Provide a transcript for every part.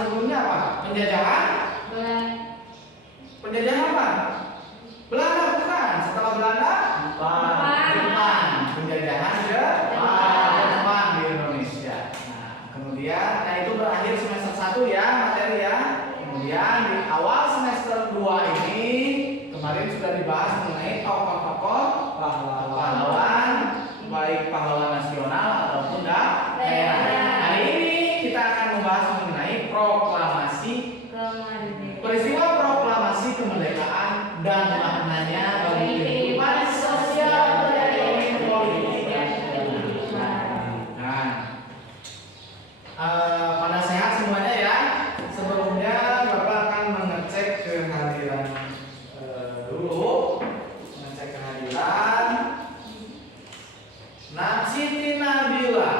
sebelumnya apa? Penjajahan? Penjajahan apa? Belanda bukan. Setelah Belanda? Jepang. Penjajahan Jepang di Indonesia. Nah, kemudian, itu berakhir semester 1 ya materi ya. Kemudian di awal semester 2 ini kemarin sudah dibahas mengenai tokoh-tokoh pahlawan, baik pahlawan nasional ataupun daerah. Hari ini kita akan membahas mengenai proklamasi peristiwa proklamasi kemerdekaan dan maknanya bagi kehidupan sosial dan ekonomi politik. Nah, pada sehat semuanya ya. Sebelumnya Bapak akan mengecek kehadiran dulu, mengecek kehadiran. Nah, Siti Nabila.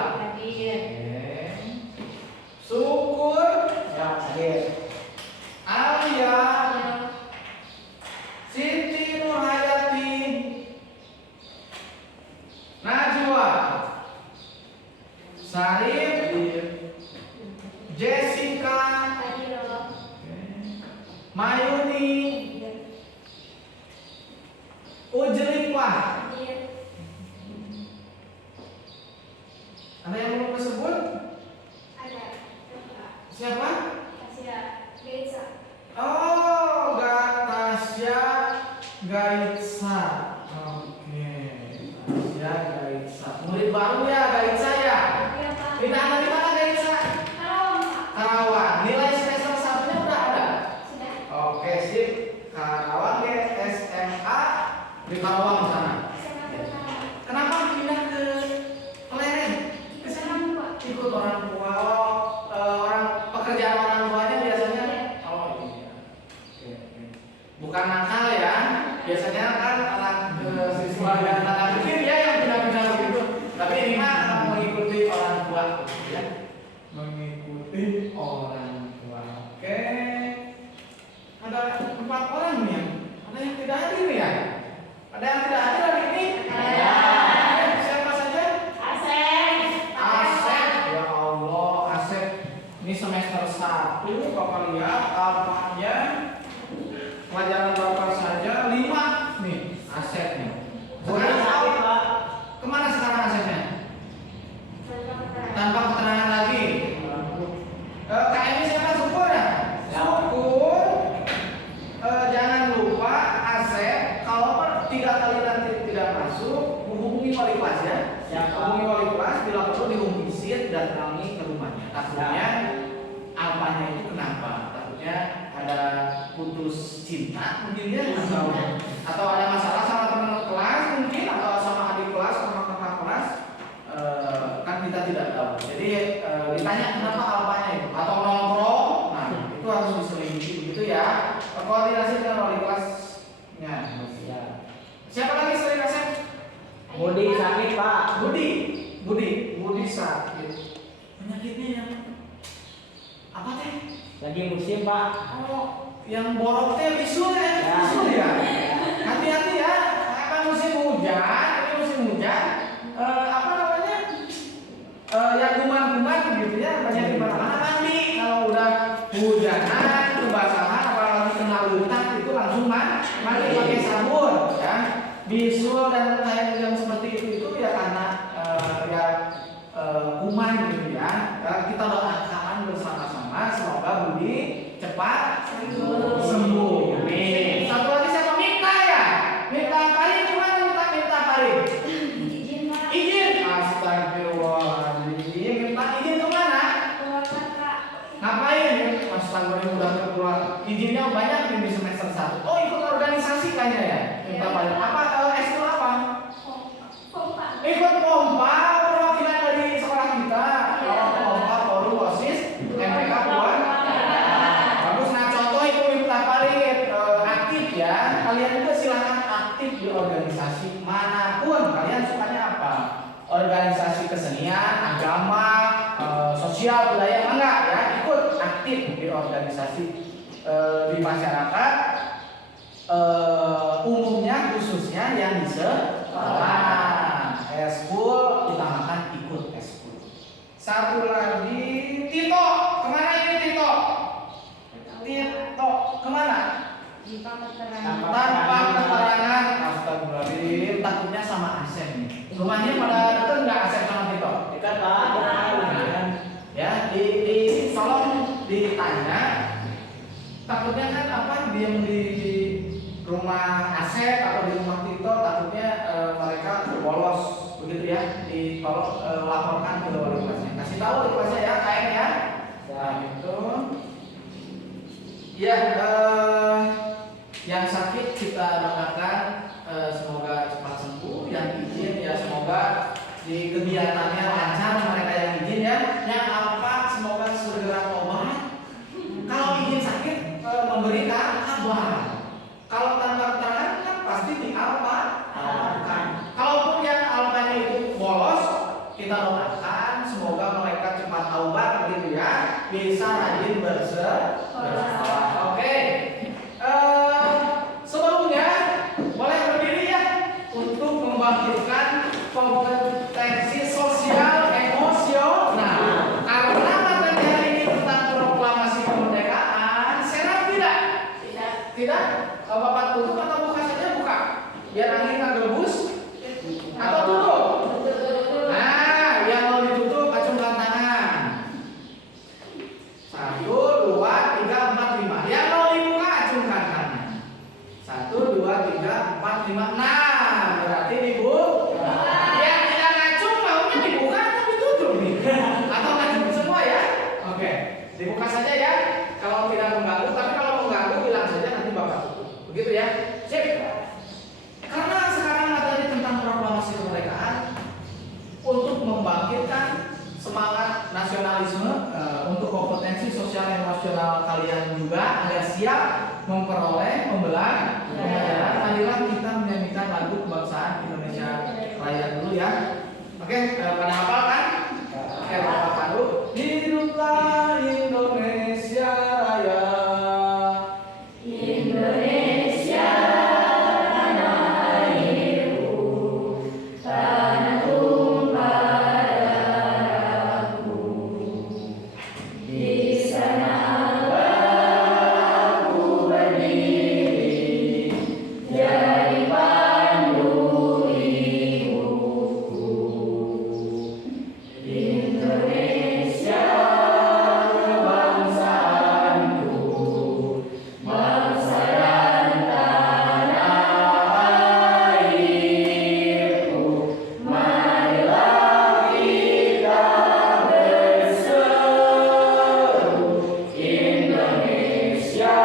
Syukur ya hadir. Alia, Siti Nurhayati, Najwa, Sarif, Jessica, Mayuni, Ujripah. Ada yang belum disebut? Ada. Siapa? Gaitsa. Oh, Tasya Gaitsa. Oke, Tasya Gaitsa. Murid baru ya Gaitsa ya? Iya, Pak. Pindah dari mana Gaitsa? Karawang. Nilai semester 1-nya udah ada? Sudah. Oke, sip. Karawang ke SMA di Karawang sana. Kenapa pindah ke Pleret? Ikut orang tua. Orang pekerjaan orang tuanya biasanya. Oh iya. Oke. Bukan nakal ya. Biasanya kan anak siswa dan anak kecil ya yang pindah-pindah begitu. Tapi ini mah mengikuti orang tua ya. Mengikuti orang tua. Oke. Ada 4 orang nih. Ada yang tidak hadir ya? Ada yang tidak hadir hari ini? Ada. Siapa saja? Asep. Ya Allah, Asep. Ini semester 1, Bapak lihat alfanya pelajaran Bapak saja 5 nih, Asep nih. Sekarang kemana sekarang Asepnya? Tanpa keterangan lagi. KMI siapa? Syukur ya? Syukur. Jangan lupa Asep, kalau 3 kali nanti tidak masuk, hubungi wali kelas ya. Hubungi wali kelas, bila perlu diumpisit dan kami ke rumahnya. Takutnya apanya itu kenapa? Takutnya ada putus cinta mungkin ya, atau ada masalah sama teman kelas mungkin, atau sama adik kelas, sama kakak kelas. Kan kita tidak tahu. Jadi ditanya kenapa apanya itu, atau nongkrong. Nah, itu harus diselidiki begitu ya. Koordinasi dengan wali kelasnya. Siapa lagi selain Asep? Budi sakit Pak. Budi sakit. Penyakitnya yang apa teh? Lagi musim Pak. Oh, yang borok teh bisul ya? Bisul ya. Hati-hati ya. Emang musim hujan, ini musim hujan. Apa namanya? Yang kuman-kuman gitu ya, banyak di mana-mana nanti kalau udah hujanan, kebasahan, apalagi kena luntang itu langsung mandi pakai sabun ya. Bisul dan kayak yang seperti itu ya karena kuman gitu ya. Kita doakan bersama-sama semoga Budi cepat sembuh. Nih, satu lagi siapa? Mita ya? Mita Paling gimana Mita Paling? Izin, Pak. Izin. Astagfirullahaladzim. Minta izin kemana? Keluar, Pak. Ngapain? Astagfirullah udah keluar. Izinnya banyak nih di semester 1. Oh, ikut organisasi kayaknya ya? Minta Paling. Apa? Ekskul apa? Pompa. Ikut pompa, perwakilan dari sekolah kita. Oh, pompa, forum, OSIS, MPK buat. Bagus. Nah, contoh itu Minta Paling aktif ya. Kalian juga silakan aktif di organisasi manapun. Kalian sukanya apa? Organisasi kesenian, agama, sosial, budaya, enggak ya? Ikut aktif di organisasi di masyarakat. Umumnya khususnya yang di sekolah. Eskul utamakan ikut eskul. Satu lagi Tito Kemana ini Tito? Tito kemana? Tanpa keterangan. Astagfirullahaladzim, takutnya sama Asep nih. Rumahnya pada deket nggak Asep sama Tito? Dekat Pak. Ya, tolong ditanya. Takutnya kan apa diam di rumah Asep atau di rumah Tito, takutnya mereka bolos begitu ya. Tolong laporkan ke wali kelasnya. Kasih tahu wali kelasnya ya, KM ya. Nah, itu. Ya, yang sakit kita doakan semoga cepat sembuh. Yang izin ya semoga di kegiatannya lancar mereka yang izin ya. Yang apa semoga segera tobat. Kalau izin sakit memberikan kabar. Kalau tanpa keterangan kan pasti di alfa. Kalaupun yang alfanya itu bolos, kita doakan semoga mereka cepat taubat begitu ya. Bisa rajin bersekolah. Oke. Sebelumnya boleh berdiri ya untuk membangkitkan kompetensi sosial emosional. Karena materi hari ini tentang proklamasi kemerdekaan, senang tidak? Tidak. Bapak tutup atau buka saja? Buka. Biar angin nggak gembus. Atau tutup. Nah, yang mau ditutup acungkan tangan. 1, 2, 3, 4, 5. Yang mau dibuka acungkan tangan. 1, 2, 3, 4, 5. Nah, berarti dibuka. Yang tidak ngacung maunya dibuka atau ditutup nih? Atau ngacung semua ya? Oke, dibuka saja ya. Kalau tidak mengganggu, tapi kalau mengganggu bilang saja nanti Bapak tutup. Begitu ya? Sip. Karena sekarang materi tentang proklamasi kemerdekaan untuk membangkitkan semangat nasionalisme, untuk kompetensi sosial emosional kalian juga agar siap memperoleh pembelajaran. Marilah kita menyanyikan lagu kebangsaan Indonesia Raya dulu ya. Oke, pada hafal kan? Oke, Bapak Pandu. Hiduplah Indonesia Raya. Indonesia tanah airku, tanah tumpah darahku. Di sana aku berdiri, jadi pandu ibuku. Indonesia kebangsaanku, bangsa dan tanah airku. Marilah kita berseru, Indonesia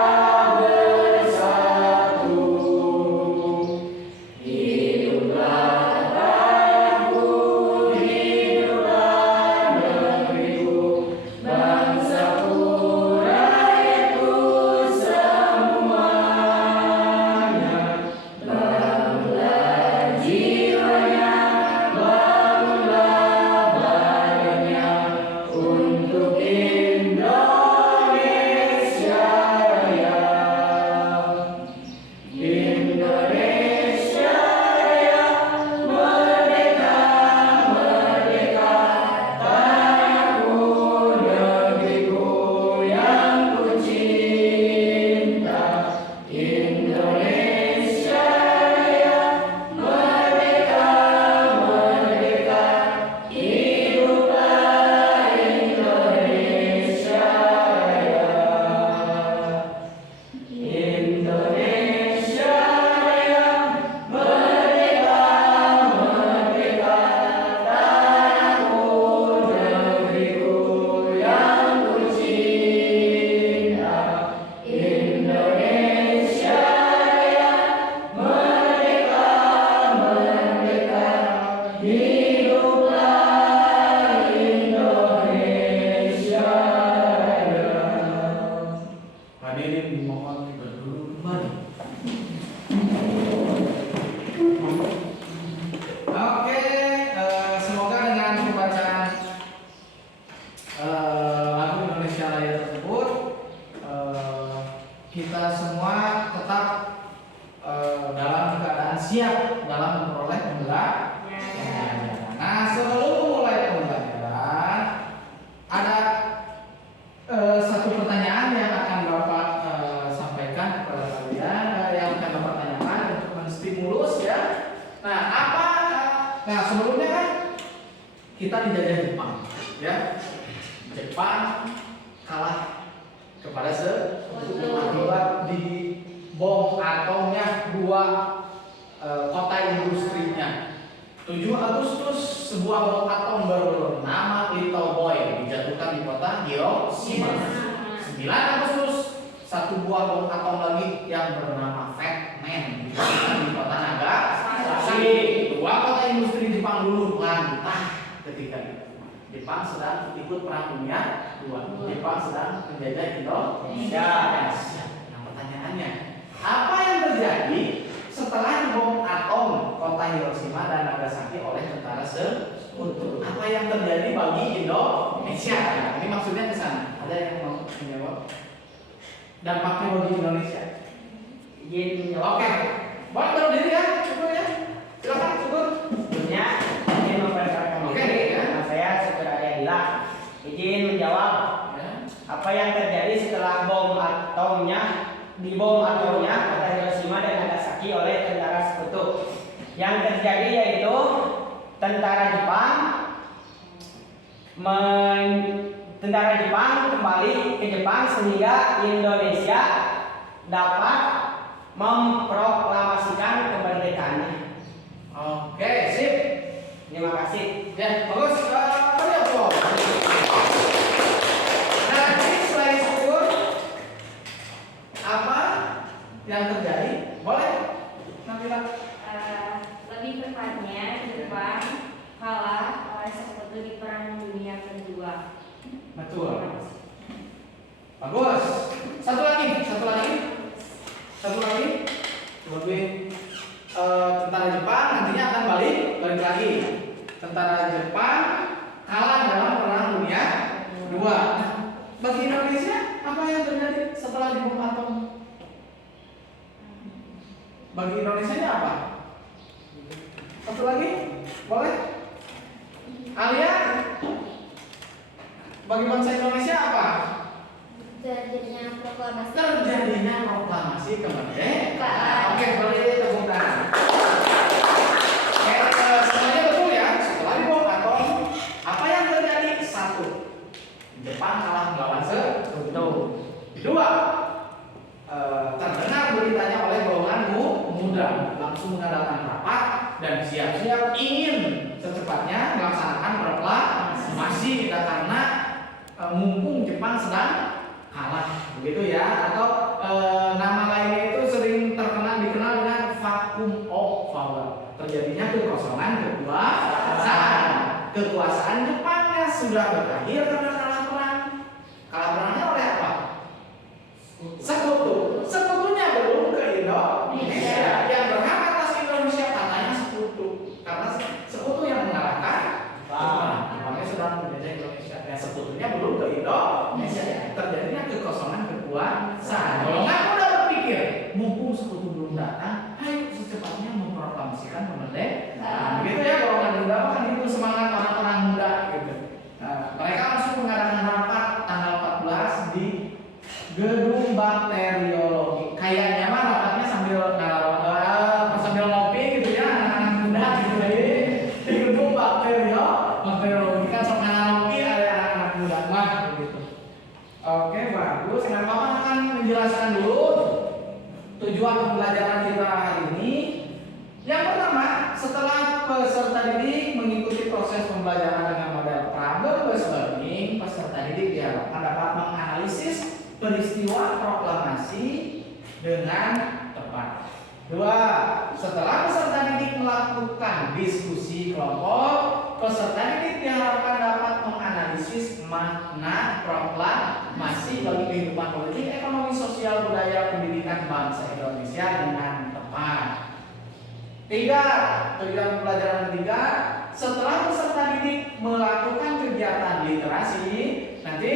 bersatu. Hiduplah tanahku, hiduplah negeriku, bangsaku, rakyatku semuanya. Bangunlah jiwanya, bangunlah badannya untuk Indonesia Raya. Indonesia Raya, merdeka, merdeka, tanahku, negeriku yang ku cinta. Indonesia Raya, merdeka, merdeka, hiduplah Indonesia Raya. Indonesia Raya, merdeka, merdeka, tanahku, negeriku yang ku cinta. Indonesia Raya, merdeka, merdeka, hiduplah Indonesia Raya. Hadirin dimohon berduduk kembali. Oke, semoga dengan pembacaan lagu Indonesia Raya tersebut kita semua tetap dalam keadaan siap dalam memperoleh pembelajaran. Nah, sebelum memulai pembelajaran ada kita dijajah Jepang, ya. Jepang kalah kepada sekutu akibat di bom atomnya dua kota industrinya. 7 Agustus sebuah bom atom bernama Little Boy dijatuhkan di kota Hiroshima. 9 Agustus satu buah bom atom lagi yang bernama Fat Man dijatuhkan di kota Nagasaki. Dua kota industri Jepang dulu lantah ketika itu. Jepang sedang ikut perang dunia II. Jepang sedang menjajah Indonesia. Nah, pertanyaannya, apa yang terjadi setelah bom atom kota Hiroshima dan Nagasaki oleh tentara sekutu? Apa yang terjadi bagi Indonesia? Nah, ini maksudnya ke sana. Ada yang mau menjawab? Dampaknya bagi Indonesia? Izin menjawab. Oke, boleh berdiri ya, Syukur ya. Silakan, Syukur. Sebelumnya izin memperkenalkan Oke, diri. ya. Nama saya Syukur Aryadila. Izin menjawab. Ya. Apa yang terjadi setelah bom atomnya kota Hiroshima dan Nagasaki oleh tentara sekutu? Yang terjadi yaitu tentara Jepang kembali ke Jepang sehingga Indonesia dapat memproklamasikan kemerdekaannya. Oke, sip. Terima kasih. Ya, bagus. Tadi apa? Nah, ini selain Syukur, apa yang terjadi? Boleh? Nabila. Lebih tepatnya Jepang kalah oleh sekutu di Perang Dunia Kedua. Betul. Bagus. Satu lagi. Lebih tentara Jepang nantinya akan balik lagi. Tentara Jepang kalah dalam Perang Dunia II. Nah, bagi Indonesia apa yang terjadi setelah bom atom? Bagi Indonesia ini apa? Satu lagi, boleh? Alia, bagi bangsa Indonesia apa? Terjadinya proklamasi. Terjadinya proklamasi kemerdekaan. Oke, boleh tepuk tangan. Semuanya betul ya. Setelah bom atom, apa yang terjadi? 1. Jepang kalah melawan sekutu. 2. Terdengar beritanya oleh golongan muda, langsung mengadakan rapat dan siap-siap ingin secepatnya melaksanakan proklamasi karena mumpung Jepang sedang kalah, begitu ya. Atau nama lainnya itu sering dikenal dengan vacuum of power, terjadinya kekosongan kekuasaan. Kekuasaan Jepangnya sudah berakhir karena kalah perang. Kalah perangnya oleh apa? Sekutu. Sekutunya belum ke Indonesia. Yang berhak atas Indonesia katanya sekutu, karena sekutu yang mengalahkan Jepangnya sedang menjajah Indonesia. Dan sekutunya belum ke Indonesia. Terjadinya kekosongan kekuasaan. Golongan muda berpikir, mumpung sekutu belum datang, ayo secepatnya memproklamasikan kemerdekaan. Begitu ya, golongan muda kan itu semangat orang-orang muda gitu. Nah, mereka langsung mengadakan rapat tanggal 14 di gedung bakteriologi. Kayaknya mah rapatnya sambil ngopi gitu ya, anak-anak muda gitu ya. Di gedung bakteriologi kan sok ngopi ada anak-anak muda mah gitu. Oke, bagus. Nah, Bapak akan menjelaskan dulu tujuan pembelajaran kita hari ini. Yang pertama, setelah peserta didik mengikuti proses pembelajaran dengan model problem-based learning, peserta didik diharapkan dapat menganalisis peristiwa proklamasi dengan tepat. 2. Setelah peserta didik melakukan diskusi kelompok, peserta didik diharapkan dapat menganalisis makna proklamasi bagi kehidupan politik, ekonomi, sosial, budaya, pendidikan bangsa Indonesia dengan tepat. 3. Tujuan pembelajaran ketiga, setelah peserta didik melakukan kegiatan literasi, nanti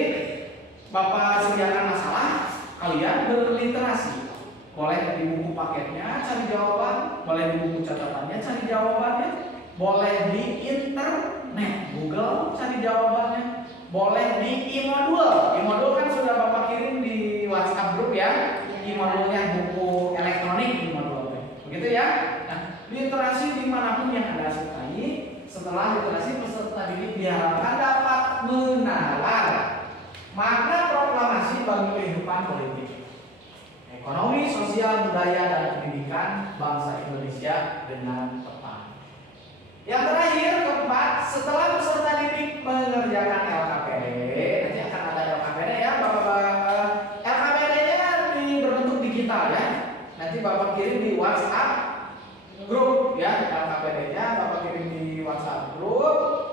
Bapak sediakan masalah, kalian berliterasi. Boleh di buku paketnya cari jawaban, boleh di buku catatannya cari jawabannya, boleh di internet Google cari jawabannya, boleh di e-modul. E-modul kan sudah Bapak kirim di WhatsApp grup ya. E-modulnya buku elektronik e-modul. Begitu ya. Nah, literasi dimanapun yang Anda sukai. Setelah literasi, peserta peserta didik diharapkan dapat menalar makna proklamasi bagi kehidupan politik, ekonomi, sosial, budaya, dan pendidikan bangsa Indonesia dengan tepat. Yang terakhir, keempat, setelah peserta didik mengerjakan LKPD, nanti akan ada LKPD ya, Bapak. LKPD-nya berbentuk digital ya. Nanti Bapak kirim di WhatsApp grup ya, LKPD-nya Bapak kirim di WhatsApp grup.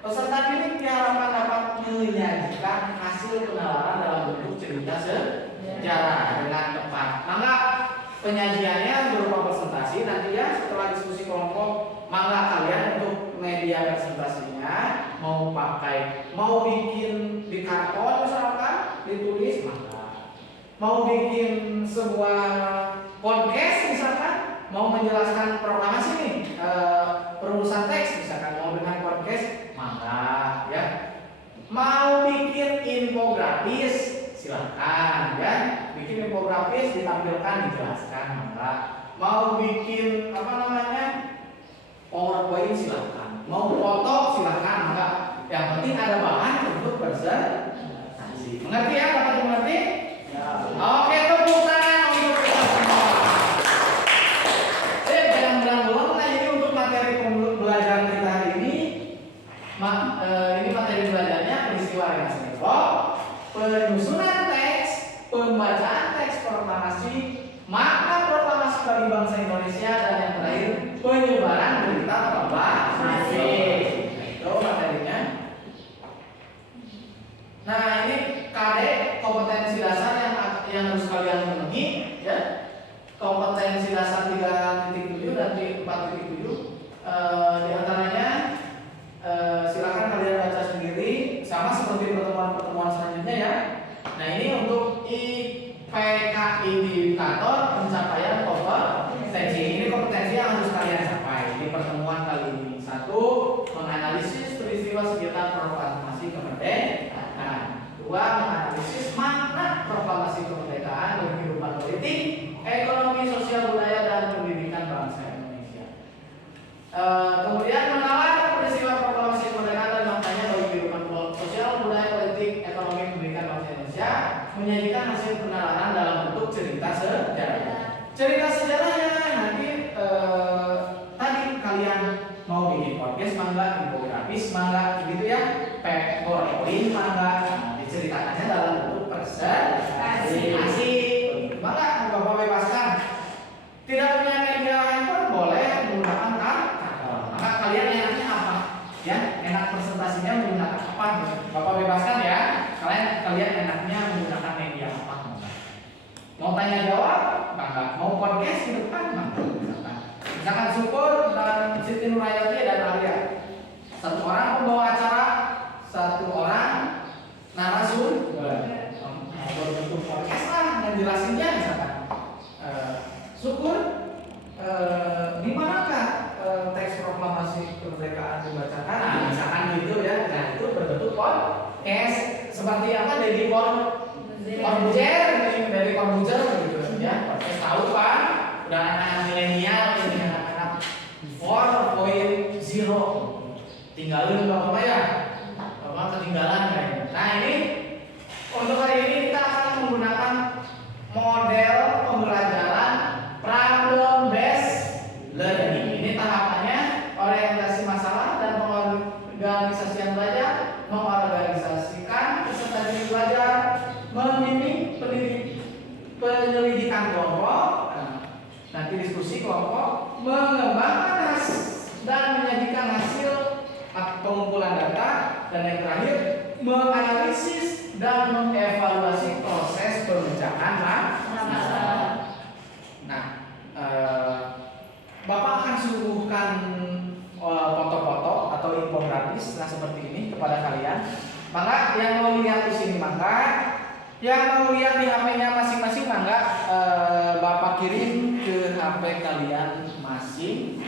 Peserta didik diharapkan dapat menyajikan hasil penalaran dalam bentuk cerita sejarah dengan tepat. Mangga penyajiannya berupa presentasi nanti ya setelah diskusi kelompok. Mangga kalian untuk media presentasinya mau bikin di karton misalkan ditulis mangga. Mau bikin sebuah podcast misalkan, mau menjelaskan proklamasi nih perumusan teks misalkan mau dengan podcast mangga ya. Mau bikin infografis silakan ya, bikin infografis ditampilkan dijelaskan mangga. Mau bikin PowerPoint silakan, mau foto silakan mangga. Yang penting ada bahan untuk presentasi. Mengerti ya, Bapak mengerti? Ya. Oke, tepuk tangan untuk kita semua. Jangan berulang-ulang. Nah, ini untuk materi pembelajaran kita hari ini. Ini materi belajarnya peristiwa Rengas Dengklok, penyusunan teks, pembacaan teks proklamasi, makna proklamasi bagi bangsa Indonesia, dan yang terakhir penyebaran berita proklamasi. Itu materinya. Nah, ini KD kompetensi dasar yang harus kalian penuhi ya. Kompetensi dasar 3.7 dan 4.7 di antaranya silakan kalian baca sendiri sama seperti pertemuan-pertemuan selanjutnya ya. Nah, ini untuk IPK indikator pencapaian kompetensi. Ini kompetensi yang harus kalian capai di pertemuan kali ini. 1. Menganalisis peristiwa sekitar proklamasi kemerdekaan. 2. Menganalisis makna proklamasi kemerdekaan bagi kehidupan politik, ekonomi, sosial, budaya, dan pendidikan bangsa Indonesia. Kemudian menalar peristiwa proklamasi kemerdekaan dan maknanya bagi kehidupan sosial, budaya, politik, ekonomi, pendidikan bangsa Indonesia, menyajikan hasil penalaran dalam bentuk cerita sejarah. Cerita sejarahnya nanti tadi kalian mau bikin podcast mangga, infografis mangga, gitu ya, PowerPoint mangga, diceritakannya dalam bentuk presentasi. Mangga Bapak bebaskan. Tidak punya media handphone boleh menggunakan karton. Maka kalian enaknya apa? Ya, enak presentasinya menggunakan apa? Bapak bebaskan ya. Kalian enaknya menggunakan media apa? Mau tanya jawab? Mangga. Mau podcast di depan? Mangga. Misalkan Syukur dan Siti Nurhayati dan Arya. Satu orang pembawa acara, satu orang narasumber. Berbentuk podcast lah ngejelasinnya misalkan. Syukur di manakah teks proklamasi kemerdekaan dibacakan? Nah, misalkan gitu ya. Nah, itu berbentuk podcast seperti apa dari Corbuzier gitu ya. Podcast tahu kan? Udah anak-anak milenial ini anak-anak 4.0. Tinggalin Bapak ya. Bapak ketinggalan kayaknya. Nah, ini untuk hari ini kita akan menggunakan model pembelajaran problem based learning. Ini tahapannya orientasi masalah dan pengorganisasian belajar, mengorganisasikan peserta didik belajar, membimbing penyelidikan kelompok, nanti diskusi kelompok, mengembangkan dan menyajikan hasil pengumpulan data, dan yang terakhir menganalisis dan mengevaluasi proses pemecahan masalah. Nah, Bapak akan suguhkan foto-foto atau infografis seperti ini kepada kalian. Maka yang mau lihat di sini mangga, yang mau lihat di HP-nya masing-masing mangga, Bapak kirim ke HP kalian masing-masing.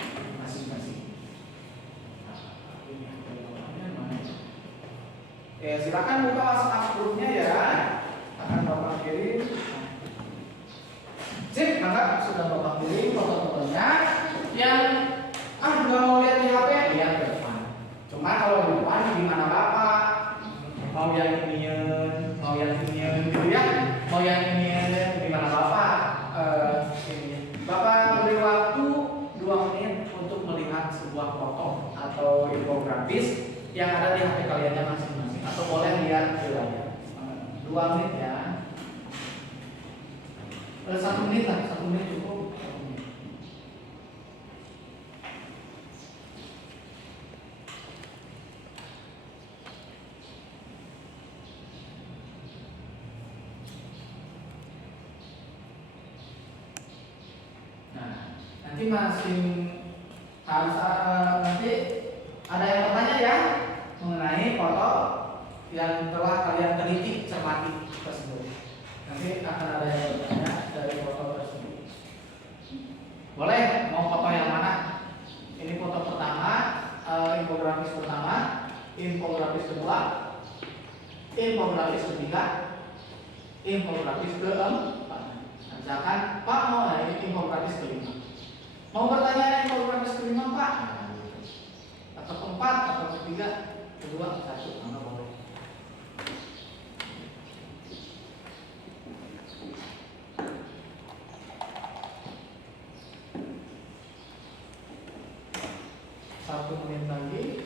Ya, silakan buka WhatsApp grupnya ya. Akan Bapak kirim. Sip, maka sudah Bapak kirim foto-fotonya. Yang nggak mau lihat di HP, lihat ke depan. Cuma kalau di depan bapak, mau yang inian gitu ya, mau yang inian di mana bapak. Bapak beri waktu 2 menit untuk melihat sebuah foto atau infografis yang ada di HP kaliannya masing-masing, atau boleh lihat di layar. 2 menit ya. 1 menit lah, 1 menit cukup. Nah, nanti masih harus nanti ada yang bertanya ya mengenai foto yang telah kalian teliti cermati tersebut. Nanti akan ada yang bertanya dari foto tersebut. Boleh, mau foto yang mana? Ini foto pertama, infografis pertama, infografis kedua, infografis ketiga, infografis keempat. Misalkan Pak mau ini infografis kelima. Mau bertanya infografis kelima Pak? Atau keempat, atau ketiga, kedua, satu, mana boleh. Satu menit lagi.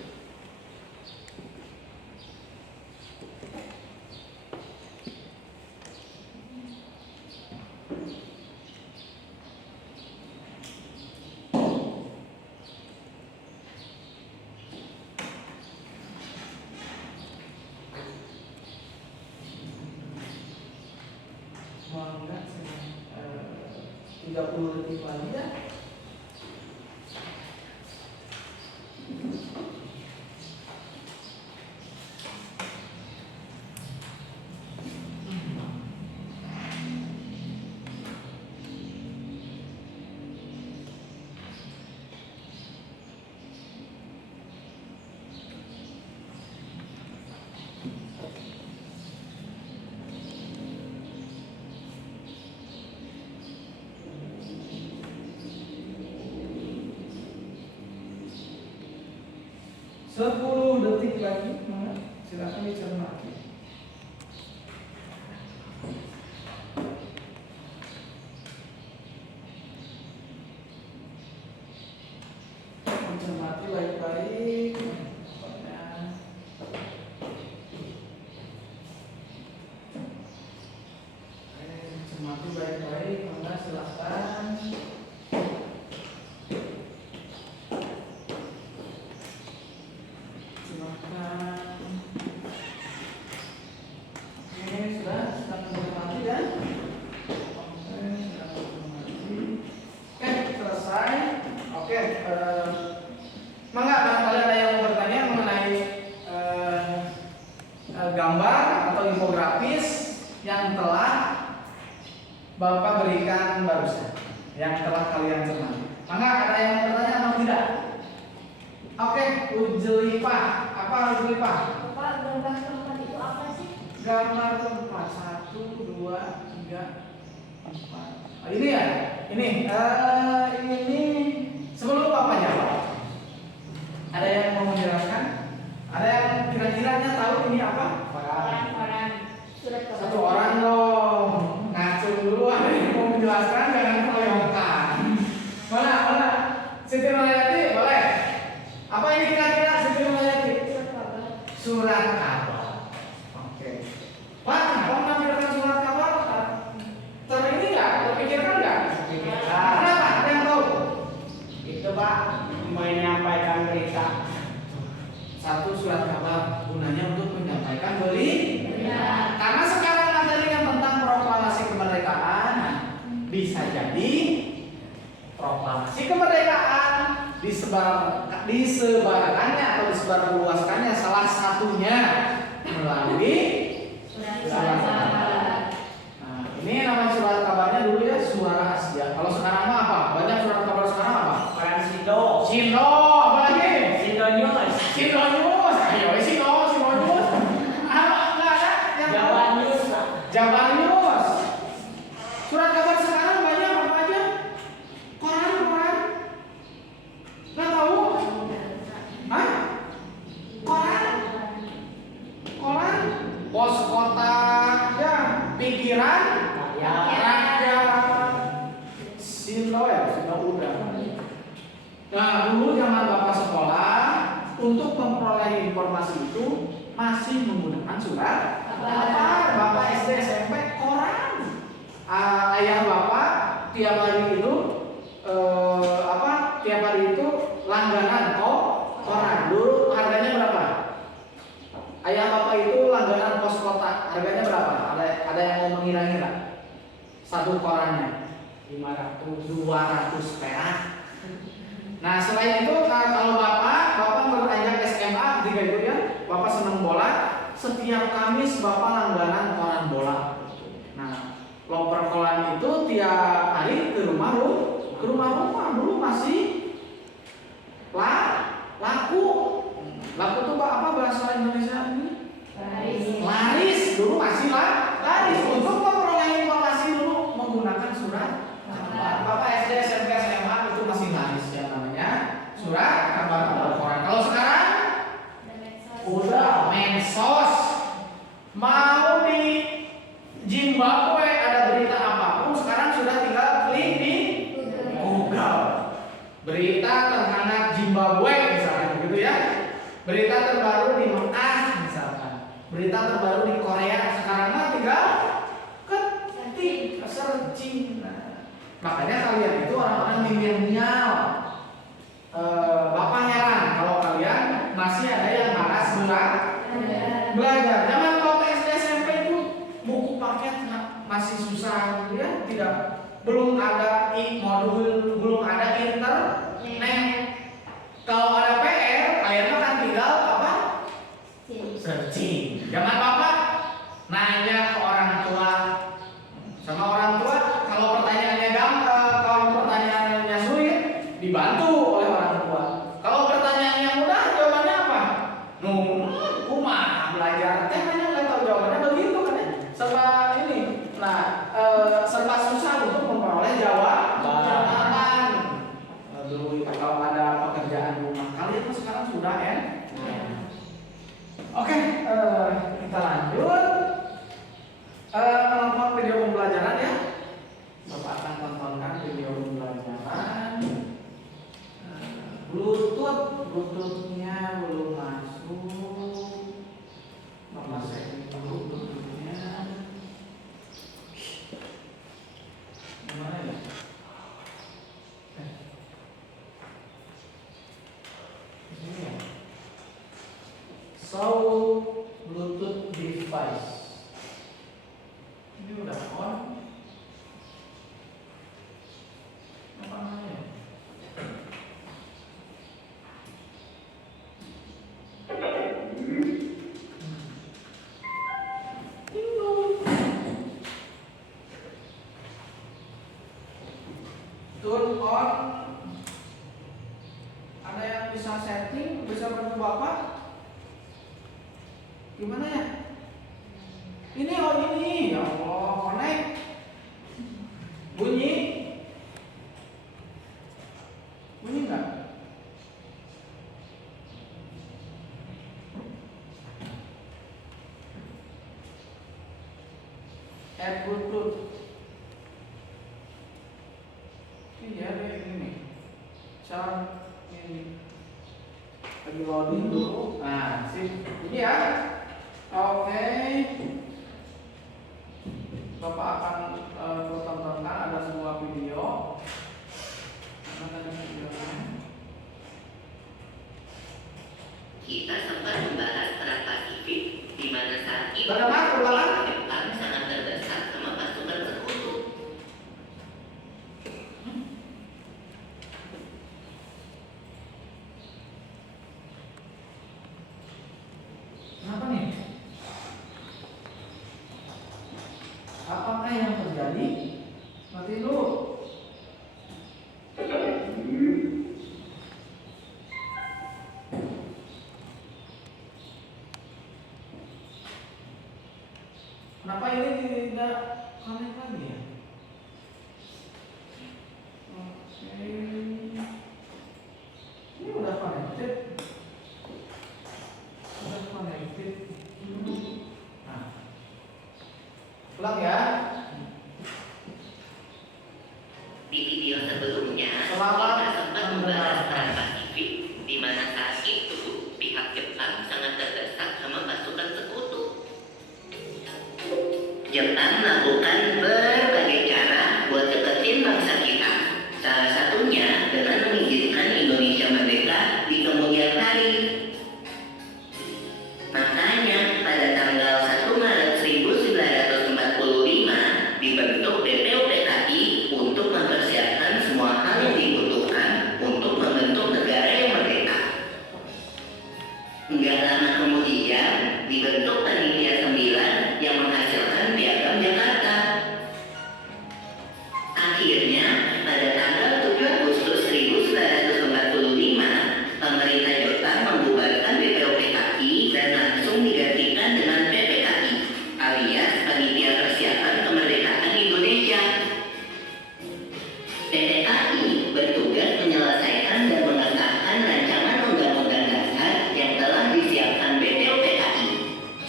Enggak, 30 detik lagi ya. Sepuluh detik lagi, silakan dicermati. Dicermati baik-baik. Cermati baik-baik, maka silakan. Mangga barangkali ada yang mau bertanya mengenai gambar atau infografis yang telah Bapak berikan barusan, yang telah kalian cermati. Mangga ada yang mau bertanya atau tidak? Oke, Ujelipa. Apa Ujelipa? Bapak, gambar keempat itu apa sih? Gambar keempat 1, 2, 3, 4. Ini ya, ini sebelum Bapak jawab. Ada yang mau menjelaskan? Ada yang kira-kiranya tahu ini apa? Orang-orang surat kabar. Satu orang dong. Ngacung dulu, ada yang mau menjelaskan, jangan keroyokan. Mana? Siti Nulayati, boleh? Apa ini kira-kira Siti Nulayati? Surat kabar. Surat kabar. Oke. Pak, kenapa menampilkan surat kabar? Ini nggak? Terpikirkan nggak? Kenapa? Ada yang tahu? Itu Pak, menyampaikan berita. Satu, surat kabar gunanya untuk menyampaikan berita. Karena sekarang materinya tentang proklamasi kemerdekaan, bisa jadi proklamasi kemerdekaan disebarkannya atau disebarluaskannya salah satunya melalui surat kabar. Nah, ini nama surat kabarnya dulu ya Suara Asia. Kalau sekarang mah apa? Banyak surat kabar sekarang apa? Sindo, apa lagi? Sindo News, Sindo News. Ayo, Sindo News. Nggak ada yang Jawa News, Jawa News. Surat kabar sekarang banyak apa aja? Koran. Nggak tahu? Hah? Koran? pimpinan rakyat. Sindo ya, Sindo udah. Nah, dulu zaman Bapak sekolah untuk memperoleh informasi itu masih menggunakan surat kabar. Bapak SD SMP koran. Ayah Bapak tiap hari itu tiap hari itu langganan koran. Dulu harganya berapa? Ayah Bapak itu langganan pos kota. Harganya berapa? Ada yang mau mengira-ngira? Satu korannya 200 perak. Nah, selain itu kalau Bapak beranjak SMA ketika itu ya, Bapak senang bola, setiap Kamis Bapak langganan koran bola. Nah, loper koran itu tiap hari ke rumah dulu masih laku. Laku itu apa bahasa Indonesia ini? Laris. Dulu masih laris. Untuk memperoleh informasi dulu menggunakan surat kabar. Bapak SD, SMP, SMA itu masih laris yang namanya surat kabar atau koran. Kalau sekarang udah medsos. Mau di Zimbabwe ada berita apapun sekarang sudah tinggal klik di Google. Berita terhangat Zimbabwe misalnya begitu ya. Berita terbaru di Mekah misalkan. Berita terbaru di Korea sekarang mah tinggal ketik searching. Makanya kalian itu orang-orang milenial. Bapak heran kalau kalian masih ada yang malas belajar. Zaman Bapak SD SMP itu buku paket masih susah ya, belum ada modul, belum ada internet. Kalau ada PR, akhirnya kan tinggal apa? Searching. Zaman Bapak nanya ke orang tua, sama orang tua kalau pertanyaannya kalau pertanyaannya sulit dibantu oleh orang tua. Kalau pertanyaannya mudah jawabannya apa? Kumaha belajar teh hanya nggak tahu jawabannya begitu kan ya. Serba ini. Nah, serba susah untuk memperoleh jawaban. Dulu kalau ada pekerjaan rumah kalian sekarang sudah Oke, kita lanjut. Menonton video pembelajaran ya. Bapak akan tontonkan video pembelajaran. Bluetoothnya belum masuk. Bapak setting dulu Bluetoothnya. Gimana ya? Ini ya. So Bluetooth device. Ini udah on. Apa namanya? Turn on. Ada yang bisa setting, bisa bantu Bapak? Gimana ya? Ini ini, ya Allah, connect. Bunyi nggak? Add Bluetooth. Iya deh ini. Cara ini lagi loading dulu. Nah, sip. Ini ya. Oke. Bapak akan tontonkan ada sebuah video. Mana tadi videonya? Kita sempat membahas perang Pasifik, di mana saat itu Bagaimana? Jepang sangat terdesak sama pasukan sekutu. Kenapa nih? Apakah yang terjadi? Nanti dulu. Kenapa ini tidak connect lagi ya? Oke. Ini udah connected. Udah connected. Nah, ulang ya. Selamat Kita sempat membahas mendengarkan. Perang Pasifik, di mana saat itu pihak Jepang sangat terdesak sama pasukan sekutu. Jepang melakukan berbagai cara buat deketin bangsa kita. Salah satunya dengan mengizinkan Indonesia merdeka di kemudian hari. Makanya pada tanggal 1 Maret 1945 dibentuk BPUPKI untuk mempersiapkan semua hal yang dibutuhkan untuk membentuk negara yang merdeka. Enggak lama kemudian dibentuk Panitia 9 yang menghasilkan Piagam Jakarta. Akhirnya pada tanggal 7 Agustus 1945 pemerintah Jepang membubarkan BPUPKI dan langsung digantikan dengan PPKI alias Panitia Persiapan Kemerdekaan Indonesia. PPKI bertugas menyelesaikan dan mengesahkan rancangan undang-undang dasar yang telah disiapkan BPUPKI.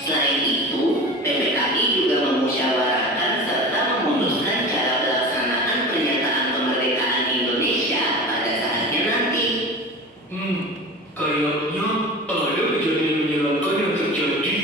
Selain itu, PPKI juga memusyawarahkan serta memutuskan cara pelaksanaan pernyataan kemerdekaan Indonesia pada saatnya nanti. Kayaknya ada kejadian menyeramkan yang terjadi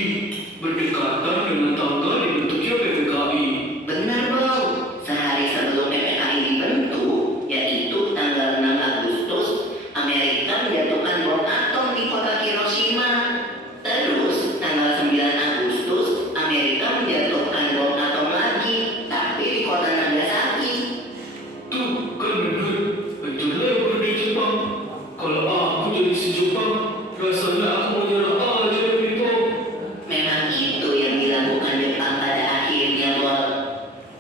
berdekatan dengan tanggal dibentuknya PPKI. Benar, Bang. Sehari sebelum PPKI dibentuk, yaitu tanggal 6 Agustus, Amerika menjatuhkan bom atom di kota Hiroshima. Terus, tanggal 9 Agustus, Amerika menjatuhkan bom atom lagi, tapi di kota Nagasaki. Tuh, kan bener. Itulah yang perlu di Jepang. Kalau aku jadi si Jepang, rasanya aku mau nyerah aja dari bom. Memang itu yang dilakukan Jepang pada akhirnya, Bang.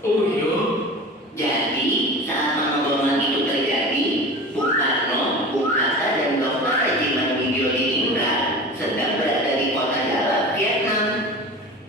Oh iya? Jadi, saat pengeboman itu terjadi, Bung Karno, Bung Hatta, dan Dr. Regimen Widyodiningrat sedang berada di kota Dallas, Vietnam.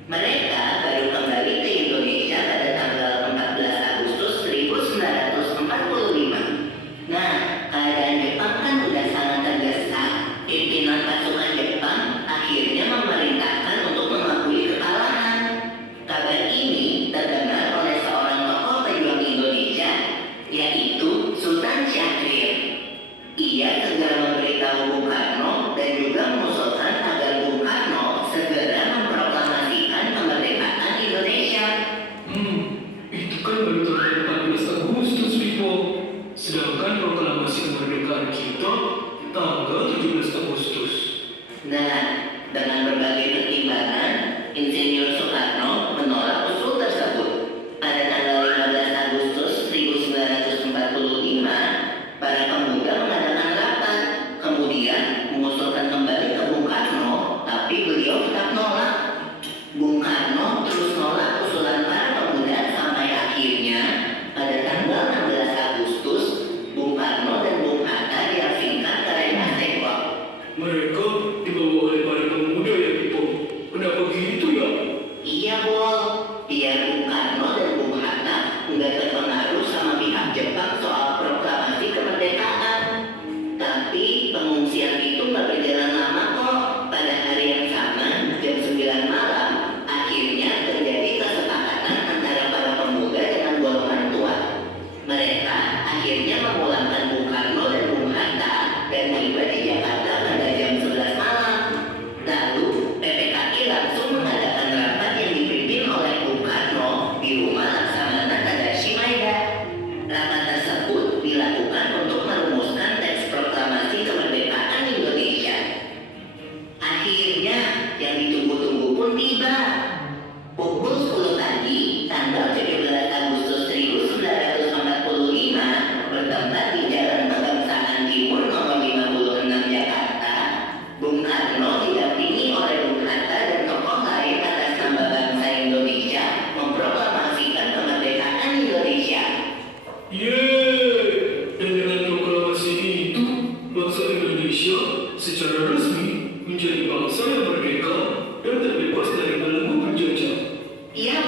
Mereka baru kembali ke Indonesia pada tanggal 14 Agustus 1945. Nah, keadaan Jepang kan udah sangat terdesak. Pimpinan pasukan Jepang akhirnya memerintahkan untuk mengakui kekalahan. Kabar ini terdengar oleh seorang tokoh pejuang Indonesia, yaitu Sultan Syahrir. Ia segera memberitahu Bung Karno dan juga mengusulkan agar Bung Karno segera memproklamasikan kemerdekaan Indonesia. Itu kan baru tanggal 14 Agustus, Pipo. Sedangkan proklamasi kemerdekaan kita tanggal 17 Agustus. Nah, dengan berbagai pertimbangan, Insinyur Soekarno menolak usul tersebut. Pada tanggal 15 Agustus 1945, para pemuda mengadakan rapat, kemudian mengusulkan kembali ke Bung Karno, tapi beliau tetap nolak. Bung Karno terus nolak usulan para pemuda sampai akhirnya pada tanggal 16 Agustus, Bung Karno dan Bung Hatta diasingkan ke Rengas Dengklok. Mereka dibawa oleh para pemuda ya, Pipo. Kenapa gitu ya? Iya, Bol. Biar Bung Karno dan Bung Hatta nggak terpengaruh sama pihak Jepang soal proklamasi kemerdekaan. Tapi pengungsian itu nggak berjalan lama kok. Pada hari yang sama, jam 9 malam, akhirnya terjadi kesepakatan antara para pemuda dengan golongan tua. Mereka akhirnya memulangkan Bung Karno dan Bung Hatta dan tiba di Jakarta pada jam 11 malam. Lalu PPKI langsung mengadakan rapat yang dipimpin oleh Bung Karno di rumah Laksamana Tadashi Maeda. Rapat tersebut dilakukan untuk merumuskan teks proklamasi kemerdekaan Indonesia. Akhirnya yang ditunggu-tunggu pun tiba. Pukul 10 pagi, tanggal 17 Agustus 1945, bertempat di Jalan Kebangsaan Timur nomor 56 Jakarta, Bung Karno didampingi oleh Bung Hatta dan tokoh lain atas nama bangsa Indonesia memproklamasikan kemerdekaan Indonesia. Yeay! Dan dengan proklamasi itu, bangsa Indonesia secara resmi menjadi bangsa yang merdeka dan terbebas dari belenggu penjajah. Iya,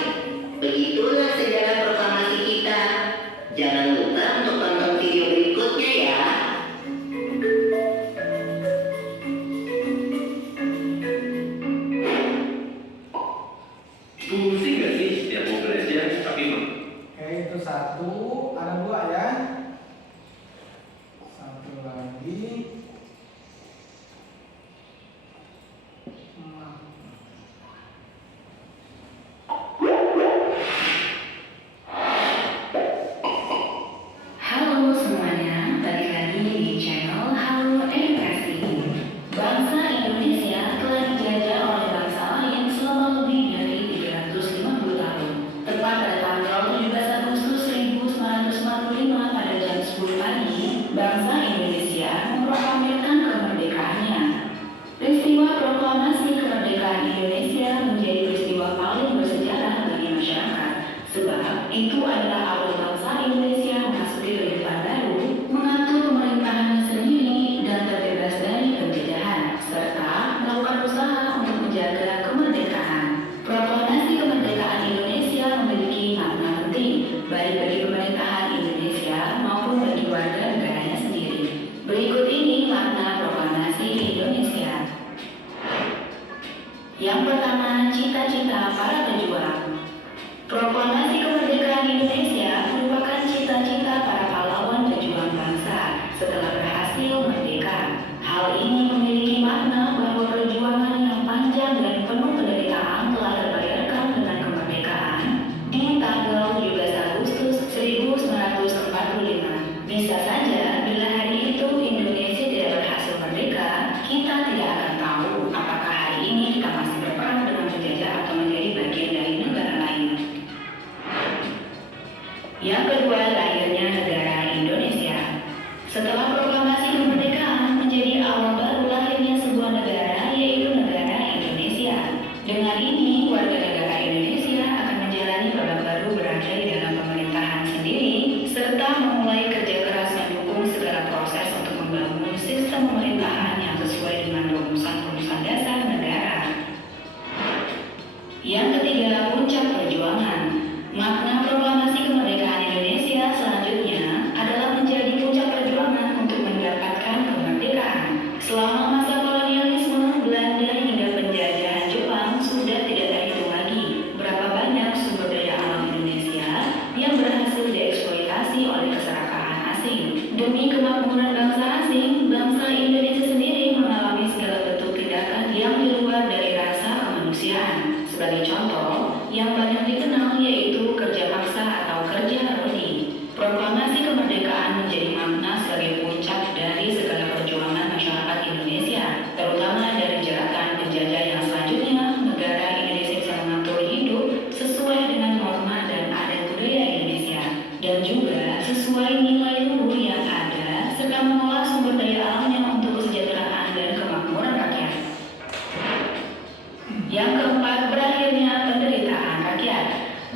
begitulah sejarah proklamasi kita. Jangan lupa untuk tonton video berikutnya ya. Pusing gak sih setiap mau belajar tapi mah? Oke, itu satu, ada dua ya. Indonesia memasuki kehidupan baru, mengatur pemerintahannya sendiri dan terbebas dari penjajahan, serta melakukan usaha untuk menjaga kemerdekaan. Proklamasi kemerdekaan Indonesia memiliki makna penting, baik bagi pemerintahan Indonesia maupun bagi warga negaranya sendiri. Berikut ini makna proklamasi Indonesia. Yang pertama, cita-cita para pejuang. Proklamasi kemerdekaan Indonesia merupakan cita-cita para pahlawan pejuang bangsa setelah berhasil merdeka. Hal ini memiliki makna bahwa perjuangan yang panjang dan penuh penderitaan telah terbayarkan dengan kemerdekaan di tanggal 17 Agustus 1945. Bisa saja bila hari itu Indonesia tidak berhasil merdeka, kita tidak akan tahu apakah hari ini kita masih berperang dengan penjajah atau menjadi bagian dari negara lain. Yang kedua, lahirnya negara Indonesia. Setelah proklamasi kemerdekaan menjadi awal baru lahirnya sebuah negara, yaitu negara Indonesia. Dengan ini, warga negara Indonesia akan menjalani babak baru berada di dalam pemerintahan sendiri, serta memulai kerja keras mendukung segala proses untuk membangun sistem pemerintahan yang sesuai dengan rumusan-rumusan dasar negara. Yang ketiga, puncak perjuangan. Makna proklamasi kemerdekaan Indonesia selanjutnya adalah menjadi puncak perjuangan untuk mendapatkan kemerdekaan. Selama masa kolonialisme Belanda hingga penjajahan Jepang sudah tidak terhitung lagi berapa banyak sumber daya alam Indonesia yang berhasil dieksploitasi oleh keserakahan asing. Demi kemakmuran bangsa asing, bangsa Indonesia sendiri mengalami segala bentuk tindakan yang di luar dari rasa kemanusiaan. Sebagai contoh, yang banyak dikenal yaitu kerja paksa atau kerja rodi. Proklamasi kemerdekaan menjadi makna sebagai puncak dari segala perjuangan masyarakat Indonesia, terutama dari jeratan penjajah yang selanjutnya negara Indonesia bisa mengatur hidup sesuai dengan norma dan adat budaya Indonesia, dan juga sesuai nilai luhur yang ada, serta mengolah sumber daya alamnya untuk kesejahteraan dan kemakmuran rakyat. Yang keempat, berakhirnya penderitaan rakyat.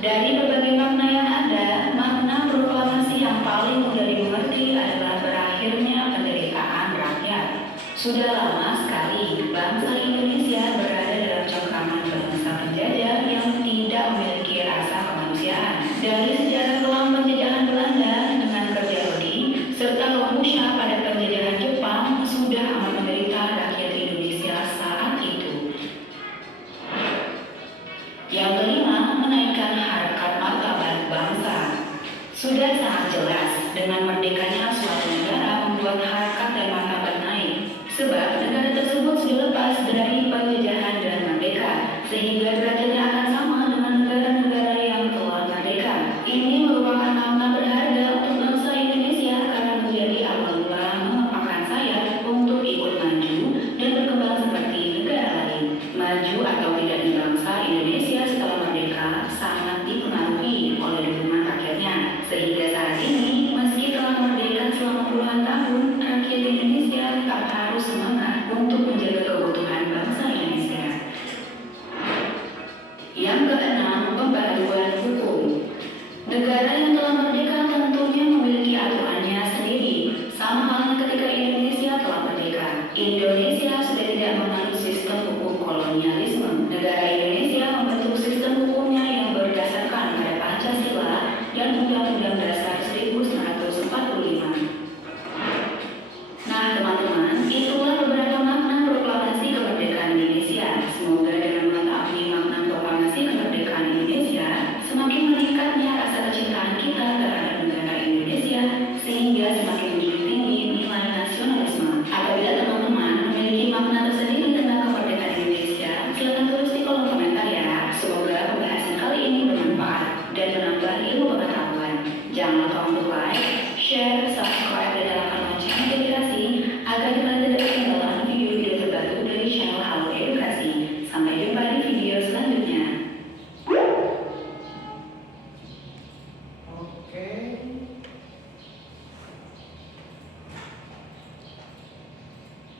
Dari berbagai makna yang ada, makna proklamasi yang paling mudah dimengerti adalah berakhirnya penderitaan rakyat. Sudah lama sekali bangsa Indonesia berada dalam cengkraman bangsa penjajah yang tidak memiliki rasa kemanusiaan. Dari sejarah kelam penjajahan Belanda dengan kerja rodi serta Lomusha pada penjajahan Jepang sudah amat menderita rakyat Indonesia saat itu. Yang kelima, menaikkan harkat martabat bangsa. Sudah sangat jelas dengan merdekanya suatu negara membuat harkat dan martabat naik, sebab negara tersebut sudah lepas dari penjajahan dan merdeka, sehingga derajatnya akan sama dengan negara-negara yang telah merdeka. Ini merupakan makna berharga untuk bangsa Indonesia karena menjadi awal mula mengepakkan sayap untuk ikut maju dan berkembang seperti negara lain. Maju atau tidaknya bangsa Indonesia setelah merdeka sangat dipengaruhi oleh dukungan rakyatnya, sehingga saat ini meski telah merdeka selama puluhan tahun, rakyat Indonesia tetap harus semangat untuk menjaga keutuhan bangsa Indonesia. Yang keenam, pembaruan hukum. Negara yang telah merdeka tentunya memiliki aturannya sendiri, sama halnya ketika Indonesia telah merdeka. Indonesia sudah tidak menganut sistem hukum kolonialisme. Negara Indonesia membentuk sistem hukumnya yang berdasarkan pada Pancasila dan Undang-Undang Dasar 1945. Nah, teman-teman, itulah beberapa makna proklamasi kemerdekaan Indonesia. Semoga dengan mengetahui makna proklamasi kemerdekaan Indonesia, semakin meningkatnya rasa kecintaan kita terhadap negara Indonesia, sehingga semakin menjunjung tinggi nilai nasionalisme. Apabila teman-teman memiliki makna tersendiri tentang kemerdekaan Indonesia, silakan tulis di kolom komentar ya. Semoga pembahasan kali ini bermanfaat dan menambah ilmu pengetahuan. Jangan lupa untuk like, share, subscribe, dan nyalakan lonceng notifikasi agar kalian tidak ketinggalan video-video terbaru dari channel Halo Edukasi. Sampai jumpa di video selanjutnya. Oke.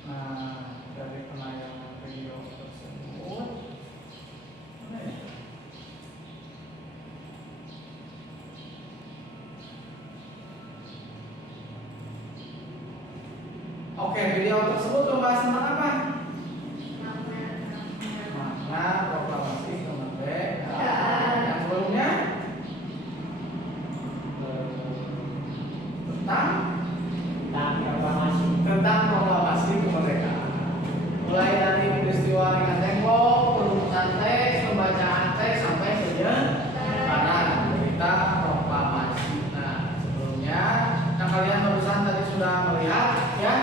Nah, dari penayangan video tersebut, mana ya? Oke, video tersebut membahas tentang apa? Makna proklamasi kemerdekaan. Yang sebelumnya tentang proklamasi kemerdekaan. Mulai dari peristiwa dengan tembok, perumusan teks, pembacaan teks sampai penyebaran berita proklamasi. Nah, sebelumnya, kalian barusan tadi sudah melihat ya